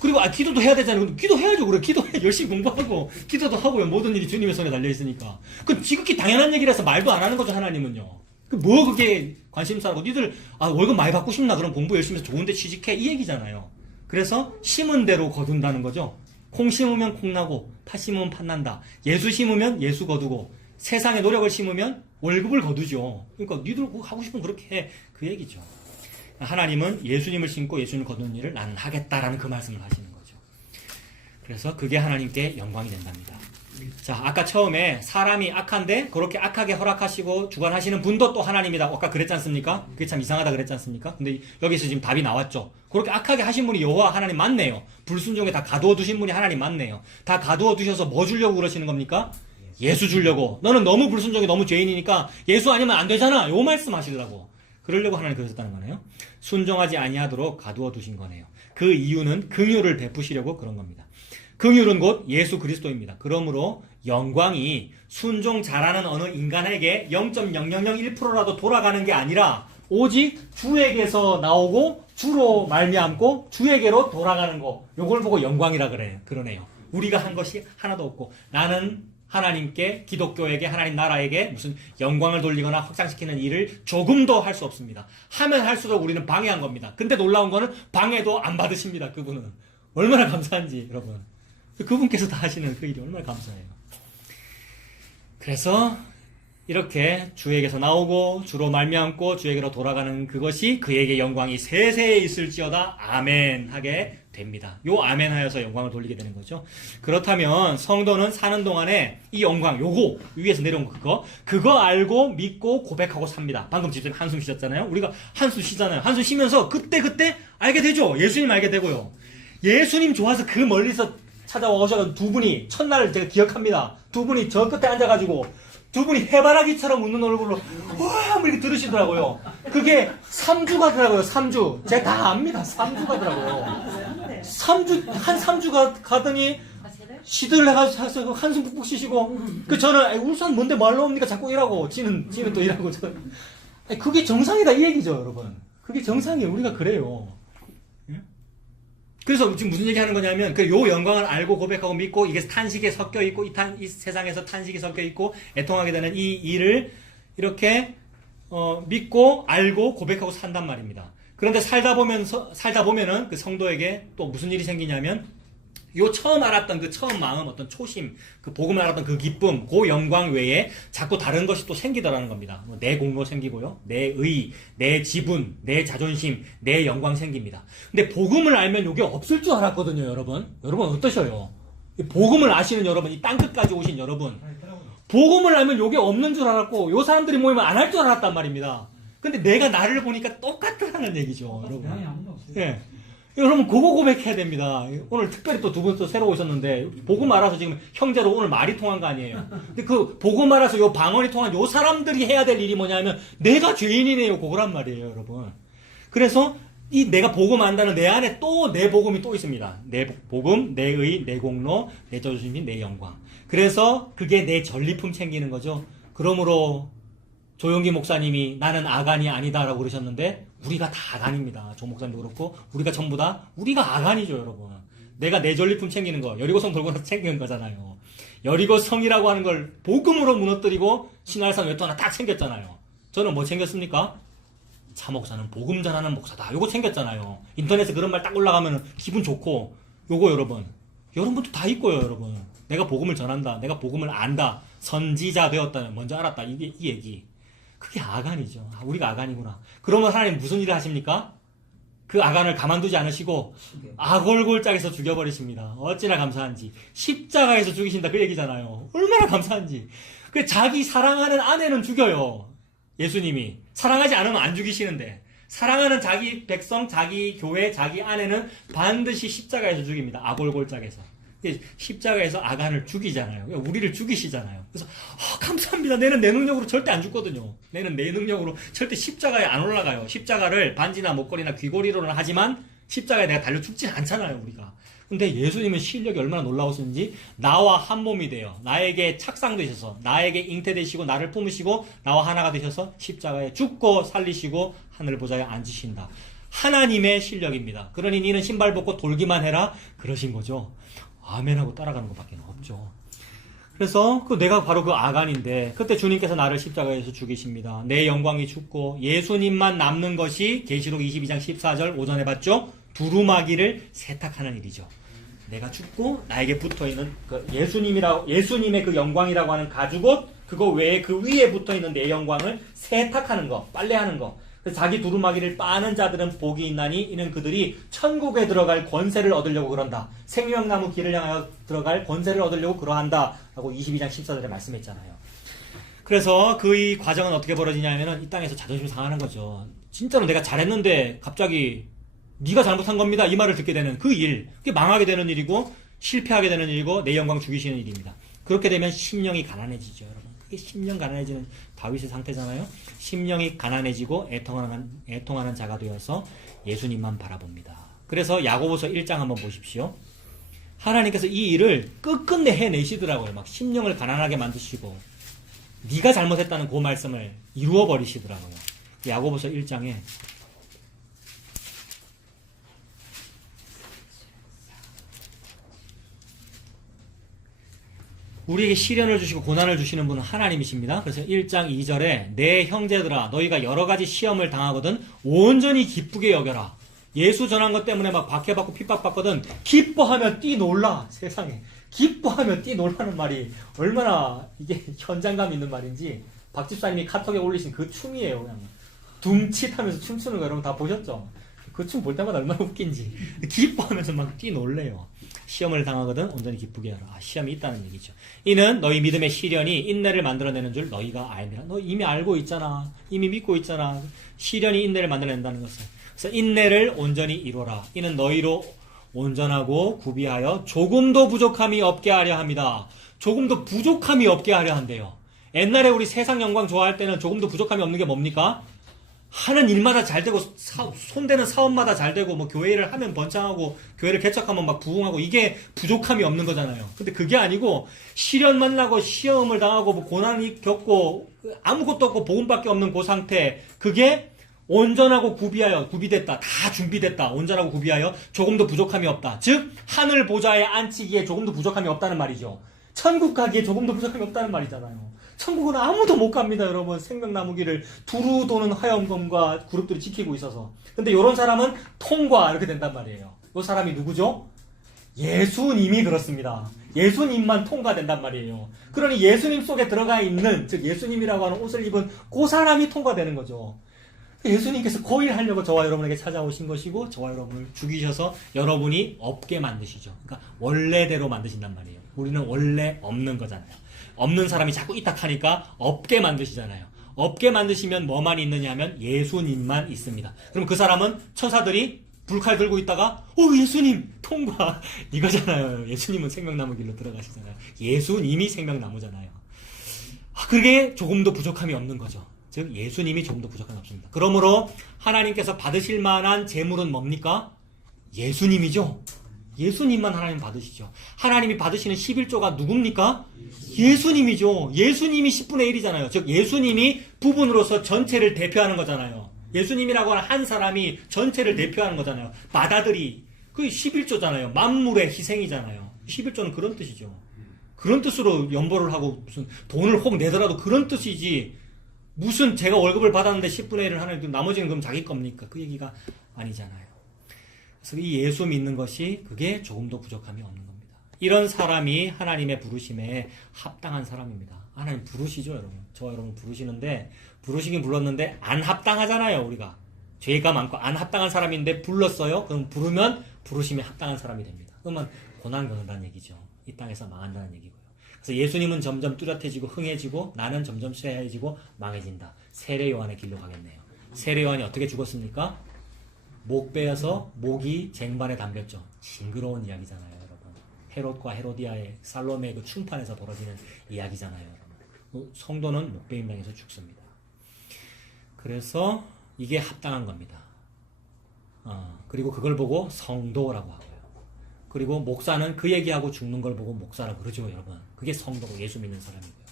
그리고 기도도 해야 되잖아요. 기도해야죠. 그래, 기도해. 열심히 공부하고 기도도 하고요. 모든 일이 주님의 손에 달려 있으니까. 그 지극히 당연한 얘기라서 말도 안 하는 거죠, 하나님은요. 뭐 그게 관심사라고 니들 월급 많이 받고 싶나? 그럼 공부 열심히 해서 좋은 데 취직해. 이 얘기잖아요. 그래서 심은 대로 거둔다는 거죠. 콩 심으면 콩 나고 팥 심으면 팥 난다. 예수 심으면 예수 거두고 세상에 노력을 심으면 월급을 거두죠. 그러니까 니들 하고 싶으면 그렇게 해. 그 얘기죠. 하나님은 예수님을 심고 예수님을 거두는 일을 나는 하겠다라는 그 말씀을 하시는 거죠. 그래서 그게 하나님께 영광이 된답니다. 자, 아까 처음에 사람이 악한데 그렇게 악하게 허락하시고 주관하시는 분도 또 하나님이다. 아까 그랬지 않습니까? 그게 참 이상하다 그랬지 않습니까? 근데 여기서 지금 답이 나왔죠. 그렇게 악하게 하신 분이 여호와 하나님 맞네요. 불순종에 다 가두어 두신 분이 하나님 맞네요. 다 가두어 두셔서 뭐 주려고 그러시는 겁니까? 예수 주려고. 너는 너무 불순종이 너무 죄인이니까 예수 아니면 안 되잖아. 요 말씀 하시더라고. 그러려고 하나님 그러셨다는 거네요. 순종하지 아니하도록 가두어 두신 거네요. 그 이유는 긍휼을 베푸시려고 그런 겁니다. 긍휼은 곧 예수 그리스도입니다. 그러므로 영광이 순종 잘하는 어느 인간에게 0.0001%라도 돌아가는 게 아니라 오직 주에게서 나오고 주로 말미암고 주에게로 돌아가는 거. 요걸 보고 영광이라 그러네요. 우리가 한 것이 하나도 없고 나는 하나님께 기독교에게 하나님 나라에게 무슨 영광을 돌리거나 확장시키는 일을 조금도 할 수 없습니다. 하면 할수록 우리는 방해한 겁니다. 근데 놀라운 거는 방해도 안 받으십니다. 그분은. 얼마나 감사한지 여러분. 그분께서 다 하시는 그 일이 얼마나 감사해요. 그래서 이렇게 주에게서 나오고 주로 말미암고 주에게로 돌아가는 그것이 그에게 영광이 세세에 있을지어다 아멘 하게 됩니다. 요 아멘 하여서 영광을 돌리게 되는 거죠. 그렇다면 성도는 사는 동안에 이 영광 요거 위에서 내려온 그거 알고 믿고 고백하고 삽니다. 방금 집사님 한숨 쉬셨잖아요. 우리가 한숨 쉬잖아요. 한숨 쉬면서 그때 알게 되죠. 예수님 알게 되고요. 예수님 좋아서 그 멀리서 찾아와 오셔서 두 분이 첫날을 제가 기억합니다. 두 분이 저 끝에 앉아가지고 두 분이 해바라기처럼 웃는 얼굴로 와 이렇게 들으시더라고요. 그게 3주가 더라고요. 3주. 제가 다 압니다. 3주가 더라고요. 3주가 가더니 시들을 해가지고 한숨 푹푹 쉬시고 저는 울산 뭔데 말로 옵니까 자꾸 일하고 지는 또 일하고 그게 정상이다 이 얘기죠 여러분. 그게 정상이에요. 우리가 그래요. 그래서 지금 무슨 얘기 하는 거냐면, 요 영광을 알고 고백하고 믿고, 이게 탄식에 섞여 있고, 이 세상에서 탄식이 섞여 있고, 애통하게 되는 이 일을 이렇게 믿고 알고 고백하고 산단 말입니다. 그런데 살다 보면은 그 성도에게 또 무슨 일이 생기냐면 요 처음 알았던 그 처음 마음, 어떤 초심, 그 복음을 알았던 그 기쁨, 그 영광 외에 자꾸 다른 것이 또 생기더라는 겁니다. 내 공로 생기고요, 내 의, 내 지분, 내 자존심, 내 영광 생깁니다. 근데 복음을 알면 요게 없을 줄 알았거든요, 여러분. 여러분 어떠셔요? 이 복음을 아시는 여러분, 이 땅끝까지 오신 여러분, 복음을 알면 요게 없는 줄 알았고, 요 사람들이 모이면 안 할 줄 알았단 말입니다. 근데 내가 나를 보니까 똑같더라는 얘기죠, 여러분. 예. 여러분 그거 고백해야 됩니다. 오늘 특별히 또 두 분 또 새로 오셨는데 복음 알아서 지금 형제로 오늘 말이 통한 거 아니에요. 근데 그 복음 알아서 요 방언이 통한 요 사람들이 해야 될 일이 뭐냐면 내가 죄인이네요. 그거란 말이에요, 여러분. 그래서 이 내가 복음 안다는 내 안에 또 내 복음이 또 있습니다. 내 복음, 내 의, 내 공로, 내 자존심, 내 영광. 그래서 그게 내 전리품 챙기는 거죠. 그러므로 조용기 목사님이 나는 아간이 아니다라고 그러셨는데 우리가 다 아간입니다. 조 목사님도 그렇고 우리가 전부 다 우리가 아간이죠, 여러분. 내가 내 전리품 챙기는 거 여리고성 돌고 나서 챙기는 거잖아요. 여리고성이라고 하는 걸 복음으로 무너뜨리고 신할산 외투 하나 딱 챙겼잖아요. 저는 뭐 챙겼습니까? 차 목사는 복음 전하는 목사다. 요거 챙겼잖아요. 인터넷에 그런 말 딱 올라가면 기분 좋고 요거 여러분도 다 있고요, 여러분. 내가 복음을 전한다. 내가 복음을 안다. 선지자 되었다. 먼저 알았다. 이 얘기. 그게 아간이죠. 우리가 아간이구나. 그러면 하나님 무슨 일을 하십니까? 그 아간을 가만두지 않으시고 아골골짝에서 죽여버리십니다. 어찌나 감사한지. 십자가에서 죽이신다 그 얘기잖아요. 얼마나 감사한지. 그 자기 사랑하는 아내는 죽여요. 예수님이. 사랑하지 않으면 안 죽이시는데 사랑하는 자기 백성, 자기 교회, 자기 아내는 반드시 십자가에서 죽입니다. 아골골짝에서. 십자가에서 아간을 죽이잖아요. 우리를 죽이시잖아요. 그래서 감사합니다. 내는 내 능력으로 절대 안 죽거든요. 내는 내 능력으로 절대 십자가에 안 올라가요. 십자가를 반지나 목걸이나 귀걸이로는 하지만 십자가에 내가 달려 죽진 않잖아요, 우리가. 근데 예수님은 실력이 얼마나 놀라우신지 나와 한 몸이 되어 나에게 착상 되셔서 나에게 잉태되시고 나를 품으시고 나와 하나가 되셔서 십자가에 죽고 살리시고 하늘 보좌에 앉으신다. 하나님의 실력입니다. 그러니 니는 신발 벗고 돌기만 해라 그러신 거죠. 아멘하고 따라가는 것밖에 없죠. 그래서 내가 바로 그 아간인데 그때 주님께서 나를 십자가에서 죽이십니다. 내 영광이 죽고 예수님만 남는 것이 계시록 22장 14절 오전에 봤죠. 두루마기를 세탁하는 일이죠. 내가 죽고 나에게 붙어있는 그 예수님의 그 영광이라고 하는 가죽옷 그거 외에 그 위에 붙어있는 내 영광을 세탁하는 거, 빨래하는 거. 그래서 자기 두루마기를 빠는 자들은 복이 있나니 이는 그들이 천국에 들어갈 권세를 얻으려고 그런다. 생명나무 길을 향하여 들어갈 권세를 얻으려고 그러한다. 라고 22장 14절에 말씀했잖아요. 그래서 그 이 과정은 어떻게 벌어지냐면은 이 땅에서 자존심 상하는 거죠. 진짜로 내가 잘했는데 갑자기 네가 잘못한 겁니다. 이 말을 듣게 되는 그 일. 그게 망하게 되는 일이고 실패하게 되는 일이고 내 영광 죽이시는 일입니다. 그렇게 되면 심령이 가난해지죠, 여러분. 그게 심령 가난해지는 다윗의 상태잖아요. 심령이 가난해지고 애통하는 자가 되어서 예수님만 바라봅니다. 그래서 야고보서 1장 한번 보십시오. 하나님께서 이 일을 끝끝내 해내시더라고요. 막 심령을 가난하게 만드시고 네가 잘못했다는 그 말씀을 이루어 버리시더라고요. 야고보서 1장에 우리에게 시련을 주시고 고난을 주시는 분은 하나님이십니다. 그래서 1장 2절에 내 형제들아 너희가 여러 가지 시험을 당하거든 온전히 기쁘게 여겨라. 예수 전한 것 때문에 막 박해받고 핍박받거든 기뻐하며 뛰놀라. 세상에 기뻐하며 뛰놀라는 말이 얼마나 이게 현장감 있는 말인지 박 집사님이 카톡에 올리신 그 춤이에요. 그냥 둠칫하면서 춤추는 거 여러분 다 보셨죠? 그 춤 볼 때마다 얼마나 웃긴지 기뻐하면서 막 뛰놀래요. 시험을 당하거든 온전히 기쁘게 하라. 시험이 있다는 얘기죠. 이는 너희 믿음의 시련이 인내를 만들어내는 줄 너희가 알미라. 너 이미 알고 있잖아. 이미 믿고 있잖아. 시련이 인내를 만들어낸다는 것을. 그래서 인내를 온전히 이루라. 이는 너희로 온전하고 구비하여 조금도 부족함이 없게 하려 합니다. 조금도 부족함이 없게 하려 한대요. 옛날에 우리 세상 영광 좋아할 때는 조금도 부족함이 없는 게 뭡니까? 하는 일마다 잘 되고 손대는 사업마다 잘 되고 뭐 교회를 하면 번창하고 교회를 개척하면 막 부흥하고 이게 부족함이 없는 거잖아요. 근데 그게 아니고 시련 만나고 시험을 당하고 뭐 고난이 겪고 아무것도 없고 복음밖에 없는 그 상태 그게 온전하고 구비됐다. 다 준비됐다. 온전하고 구비하여 조금도 부족함이 없다. 즉 하늘 보좌에 앉히기에 조금도 부족함이 없다는 말이죠. 천국 가기에 조금도 부족함이 없다는 말이잖아요. 천국은 아무도 못 갑니다, 여러분. 생명나무 길을 두루 도는 화염검과 그룹들이 지키고 있어서. 근데 이런 사람은 통과 이렇게 된단 말이에요. 이 사람이 누구죠? 예수님이 그렇습니다. 예수님만 통과된단 말이에요. 그러니 예수님 속에 들어가 있는, 즉 예수님이라고 하는 옷을 입은 그 사람이 통과되는 거죠. 예수님께서 고일하려고 저와 여러분에게 찾아오신 것이고 저와 여러분을 죽이셔서 여러분이 없게 만드시죠. 그러니까 원래대로 만드신단 말이에요. 우리는 원래 없는 거잖아요. 없는 사람이 자꾸 이탁하니까 없게 만드시잖아요. 없게 만드시면 뭐만 있느냐 하면 예수님만 있습니다. 그럼 그 사람은 천사들이 불칼 들고 있다가 예수님 통과 이거잖아요. 예수님은 생명나무 길로 들어가시잖아요. 예수님이 생명나무잖아요. 그게 조금도 부족함이 없는 거죠. 즉 예수님이 조금도 부족함이 없습니다. 그러므로 하나님께서 받으실 만한 재물은 뭡니까? 예수님이죠. 예수님만 하나님 받으시죠. 하나님이 받으시는 11조가 누굽니까? 예수님이죠. 예수님이 10분의 1이잖아요. 즉 예수님이 부분으로서 전체를 대표하는 거잖아요. 예수님이라고 하는 한 사람이 전체를 대표하는 거잖아요. 맏아들이 그 11조잖아요. 만물의 희생이잖아요. 11조는 그런 뜻이죠. 그런 뜻으로 연보를 하고 무슨 돈을 혹 내더라도 그런 뜻이지 무슨 제가 월급을 받았는데 10분의 1을 하나님 나머지는 그럼 자기 겁니까? 그 얘기가 아니잖아요. 그래서 이 예수 믿는 것이 그게 조금도 부족함이 없는 겁니다. 이런 사람이 하나님의 부르심에 합당한 사람입니다. 하나님 부르시죠, 여러분. 저와 여러분 부르시는데 부르시긴 불렀는데 안 합당하잖아요, 우리가. 죄가 많고 안 합당한 사람인데 불렀어요. 그럼 부르면 부르심에 합당한 사람이 됩니다. 그러면 고난 겪는다는 얘기죠. 이 땅에서 망한다는 얘기고요. 그래서 예수님은 점점 뚜렷해지고 흥해지고 나는 점점 쇠해지고 망해진다. 세례 요한의 길로 가겠네요. 세례 요한이 어떻게 죽었습니까? 목 베어서 목이 쟁반에 담겼죠. 징그러운 이야기잖아요, 여러분. 헤롯과 헤로디아의 살로메의 그 충판에서 벌어지는 이야기잖아요, 여러분. 성도는 목베임 당해서 죽습니다. 그래서 이게 합당한 겁니다. 그리고 그걸 보고 성도라고 하고요. 그리고 목사는 그 얘기하고 죽는 걸 보고 목사라고 그러죠, 여러분. 그게 성도고 예수 믿는 사람이고요.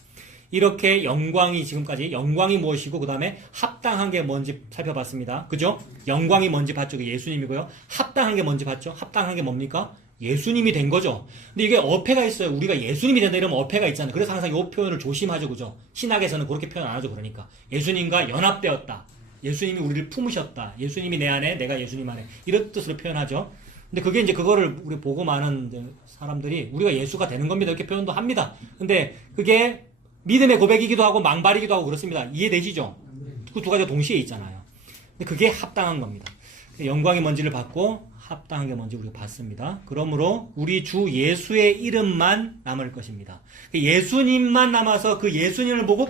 이렇게 영광이 지금까지 영광이 무엇이고 그 다음에 합당한 게 뭔지 살펴봤습니다. 그죠? 영광이 뭔지 봤죠? 그 예수님이고요. 합당한 게 뭔지 봤죠? 합당한 게 뭡니까? 예수님이 된 거죠. 근데 이게 어폐가 있어요. 우리가 예수님이 된다 이러면 어폐가 있잖아요. 그래서 항상 이 표현을 조심하죠. 그죠? 신학에서는 그렇게 표현 안 하죠. 그러니까 예수님과 연합되었다. 예수님이 우리를 품으셨다. 예수님이 내 안에 내가 예수님 안에 이런 뜻으로 표현하죠. 근데 그게 이제 그거를 우리 보고 많은 사람들이 우리가 예수가 되는 겁니다. 이렇게 표현도 합니다. 근데 그게 믿음의 고백이기도 하고 망발이기도 하고 그렇습니다. 이해되시죠? 그 두 가지가 동시에 있잖아요. 근데 그게 합당한 겁니다. 영광이 뭔지를 봤고 합당한 게 뭔지 우리가 봤습니다. 그러므로 우리 주 예수의 이름만 남을 것입니다. 예수님만 남아서 그 예수님을 보고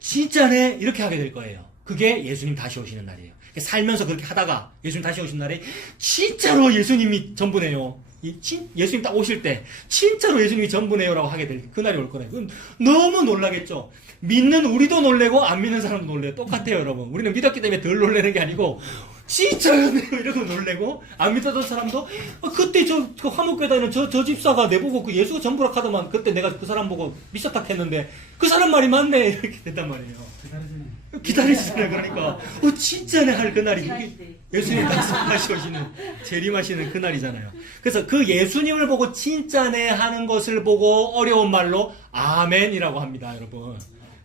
진짜네 이렇게 하게 될 거예요. 그게 예수님 다시 오시는 날이에요. 살면서 그렇게 하다가 예수님 다시 오신 날에 진짜로 예수님이 전부네요. 예수님 딱 오실 때 진짜로 예수님이 전부네요라고 하게 될 그날이 올 거예요. 그럼 너무 놀라겠죠. 믿는 우리도 놀래고 안 믿는 사람도 놀래요. 똑같아요, 여러분. 우리는 믿었기 때문에 덜 놀래는 게 아니고 진짜요? 이러고 놀래고 안 믿었던 사람도 그때 그 화목교회에 있는 저 집사가 내보고 그 예수가 전부라 하더만 그때 내가 그 사람 보고 미쳤다 했는데 그 사람 말이 맞네 이렇게 됐단 말이에요. 기다리시잖아요. 그러니까 진짜네 할 그날이 예수님 다시 오시는 재림하시는 그날이잖아요. 그래서 그 예수님을 보고 진짜네 하는 것을 보고 어려운 말로 아멘이라고 합니다, 여러분.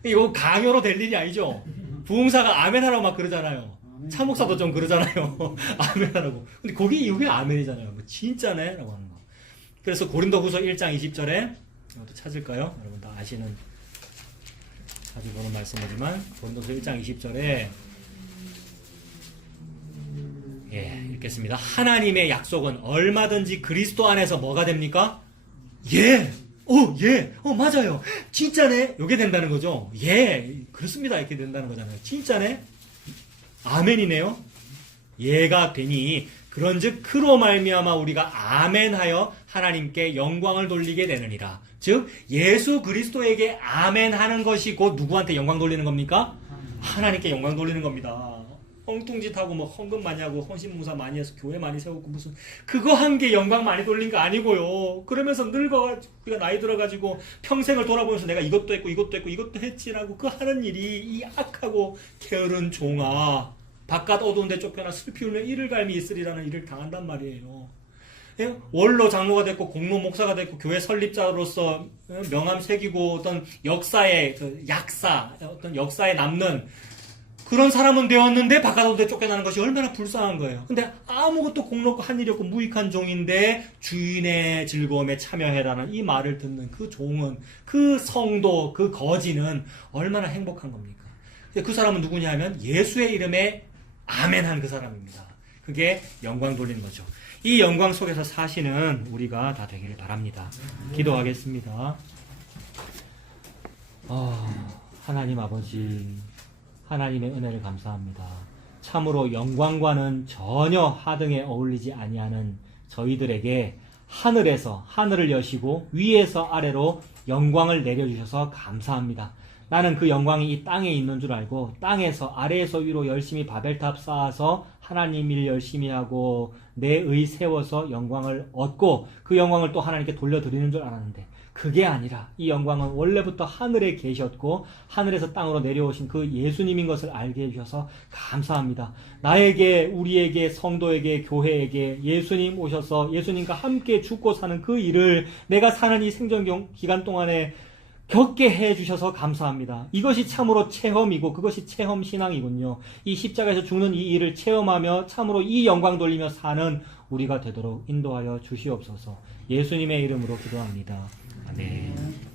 이거 강요로 될 일이 아니죠. 부흥사가 아멘하라고 막 그러잖아요. 차목사도 좀 그러잖아요. 아멘하라고. 근데 거기 이후에 아멘이잖아요. 뭐 진짜네 라고 하는 거. 그래서 고린도후서 1장 20절에 이것도 찾을까요? 여러분 다 아시는 자주 보는 말씀이지만 고린도후서 1장 20절에 읽겠습니다. 하나님의 약속은 얼마든지 그리스도 안에서 뭐가 됩니까? 맞아요. 진짜네. 요게 된다는 거죠. 그렇습니다. 이렇게 된다는 거잖아요. 진짜네. 아멘이네요. 예가 되니 그런즉 그로 말미암아 우리가 아멘하여 하나님께 영광을 돌리게 되느니라. 즉 예수 그리스도에게 아멘하는 것이 곧 누구한테 영광 돌리는 겁니까? 하나님께 영광 돌리는 겁니다. 엉뚱짓하고 뭐 헌금 많이 하고 헌신봉사 많이 해서 교회 많이 세우고 무슨 그거 한 게 영광 많이 돌린 거 아니고요. 그러면서 늙어가지고 우리가 나이 들어가지고 평생을 돌아보면서 내가 이것도 했고 이것도 했고 이것도 했지라고 그 하는 일이 이 악하고 게으른 종아 바깥 어두운 데 쫓겨나 슬피 울며 이를 갈미 있으리라는 일을 당한단 말이에요. 원로 장로가 됐고 공로 목사가 됐고 교회 설립자로서 명함 새기고 어떤 역사의 그 약사, 어떤 역사에 남는 그런 사람은 되었는데 바깥으로 쫓겨나는 것이 얼마나 불쌍한 거예요. 근데 아무것도 공로고 한 일이 없고 무익한 종인데 주인의 즐거움에 참여해라는 이 말을 듣는 그 종은, 그 성도, 그 거지는 얼마나 행복한 겁니까? 그 사람은 누구냐 하면 예수의 이름에 아멘한 그 사람입니다. 그게 영광 돌리는 거죠. 이 영광 속에서 사시는 우리가 다 되기를 바랍니다. 기도하겠습니다. 하나님 아버지, 하나님의 은혜를 감사합니다. 참으로 영광과는 전혀 하등에 어울리지 아니하는 저희들에게 하늘에서 하늘을 여시고 위에서 아래로 영광을 내려주셔서 감사합니다. 나는 그 영광이 이 땅에 있는 줄 알고 땅에서 아래에서 위로 열심히 바벨탑 쌓아서 하나님 일 열심히 하고 내 의 세워서 영광을 얻고 그 영광을 또 하나님께 돌려드리는 줄 알았는데 그게 아니라 이 영광은 원래부터 하늘에 계셨고 하늘에서 땅으로 내려오신 그 예수님인 것을 알게 해주셔서 감사합니다. 나에게, 우리에게, 성도에게, 교회에게 예수님 오셔서 예수님과 함께 죽고 사는 그 일을 내가 사는 이 생전 기간 동안에 겪게 해주셔서 감사합니다. 이것이 참으로 체험이고 그것이 체험 신앙이군요. 이 십자가에서 죽는 이 일을 체험하며 참으로 이 영광 돌리며 사는 우리가 되도록 인도하여 주시옵소서. 예수님의 이름으로 기도합니다. 아멘.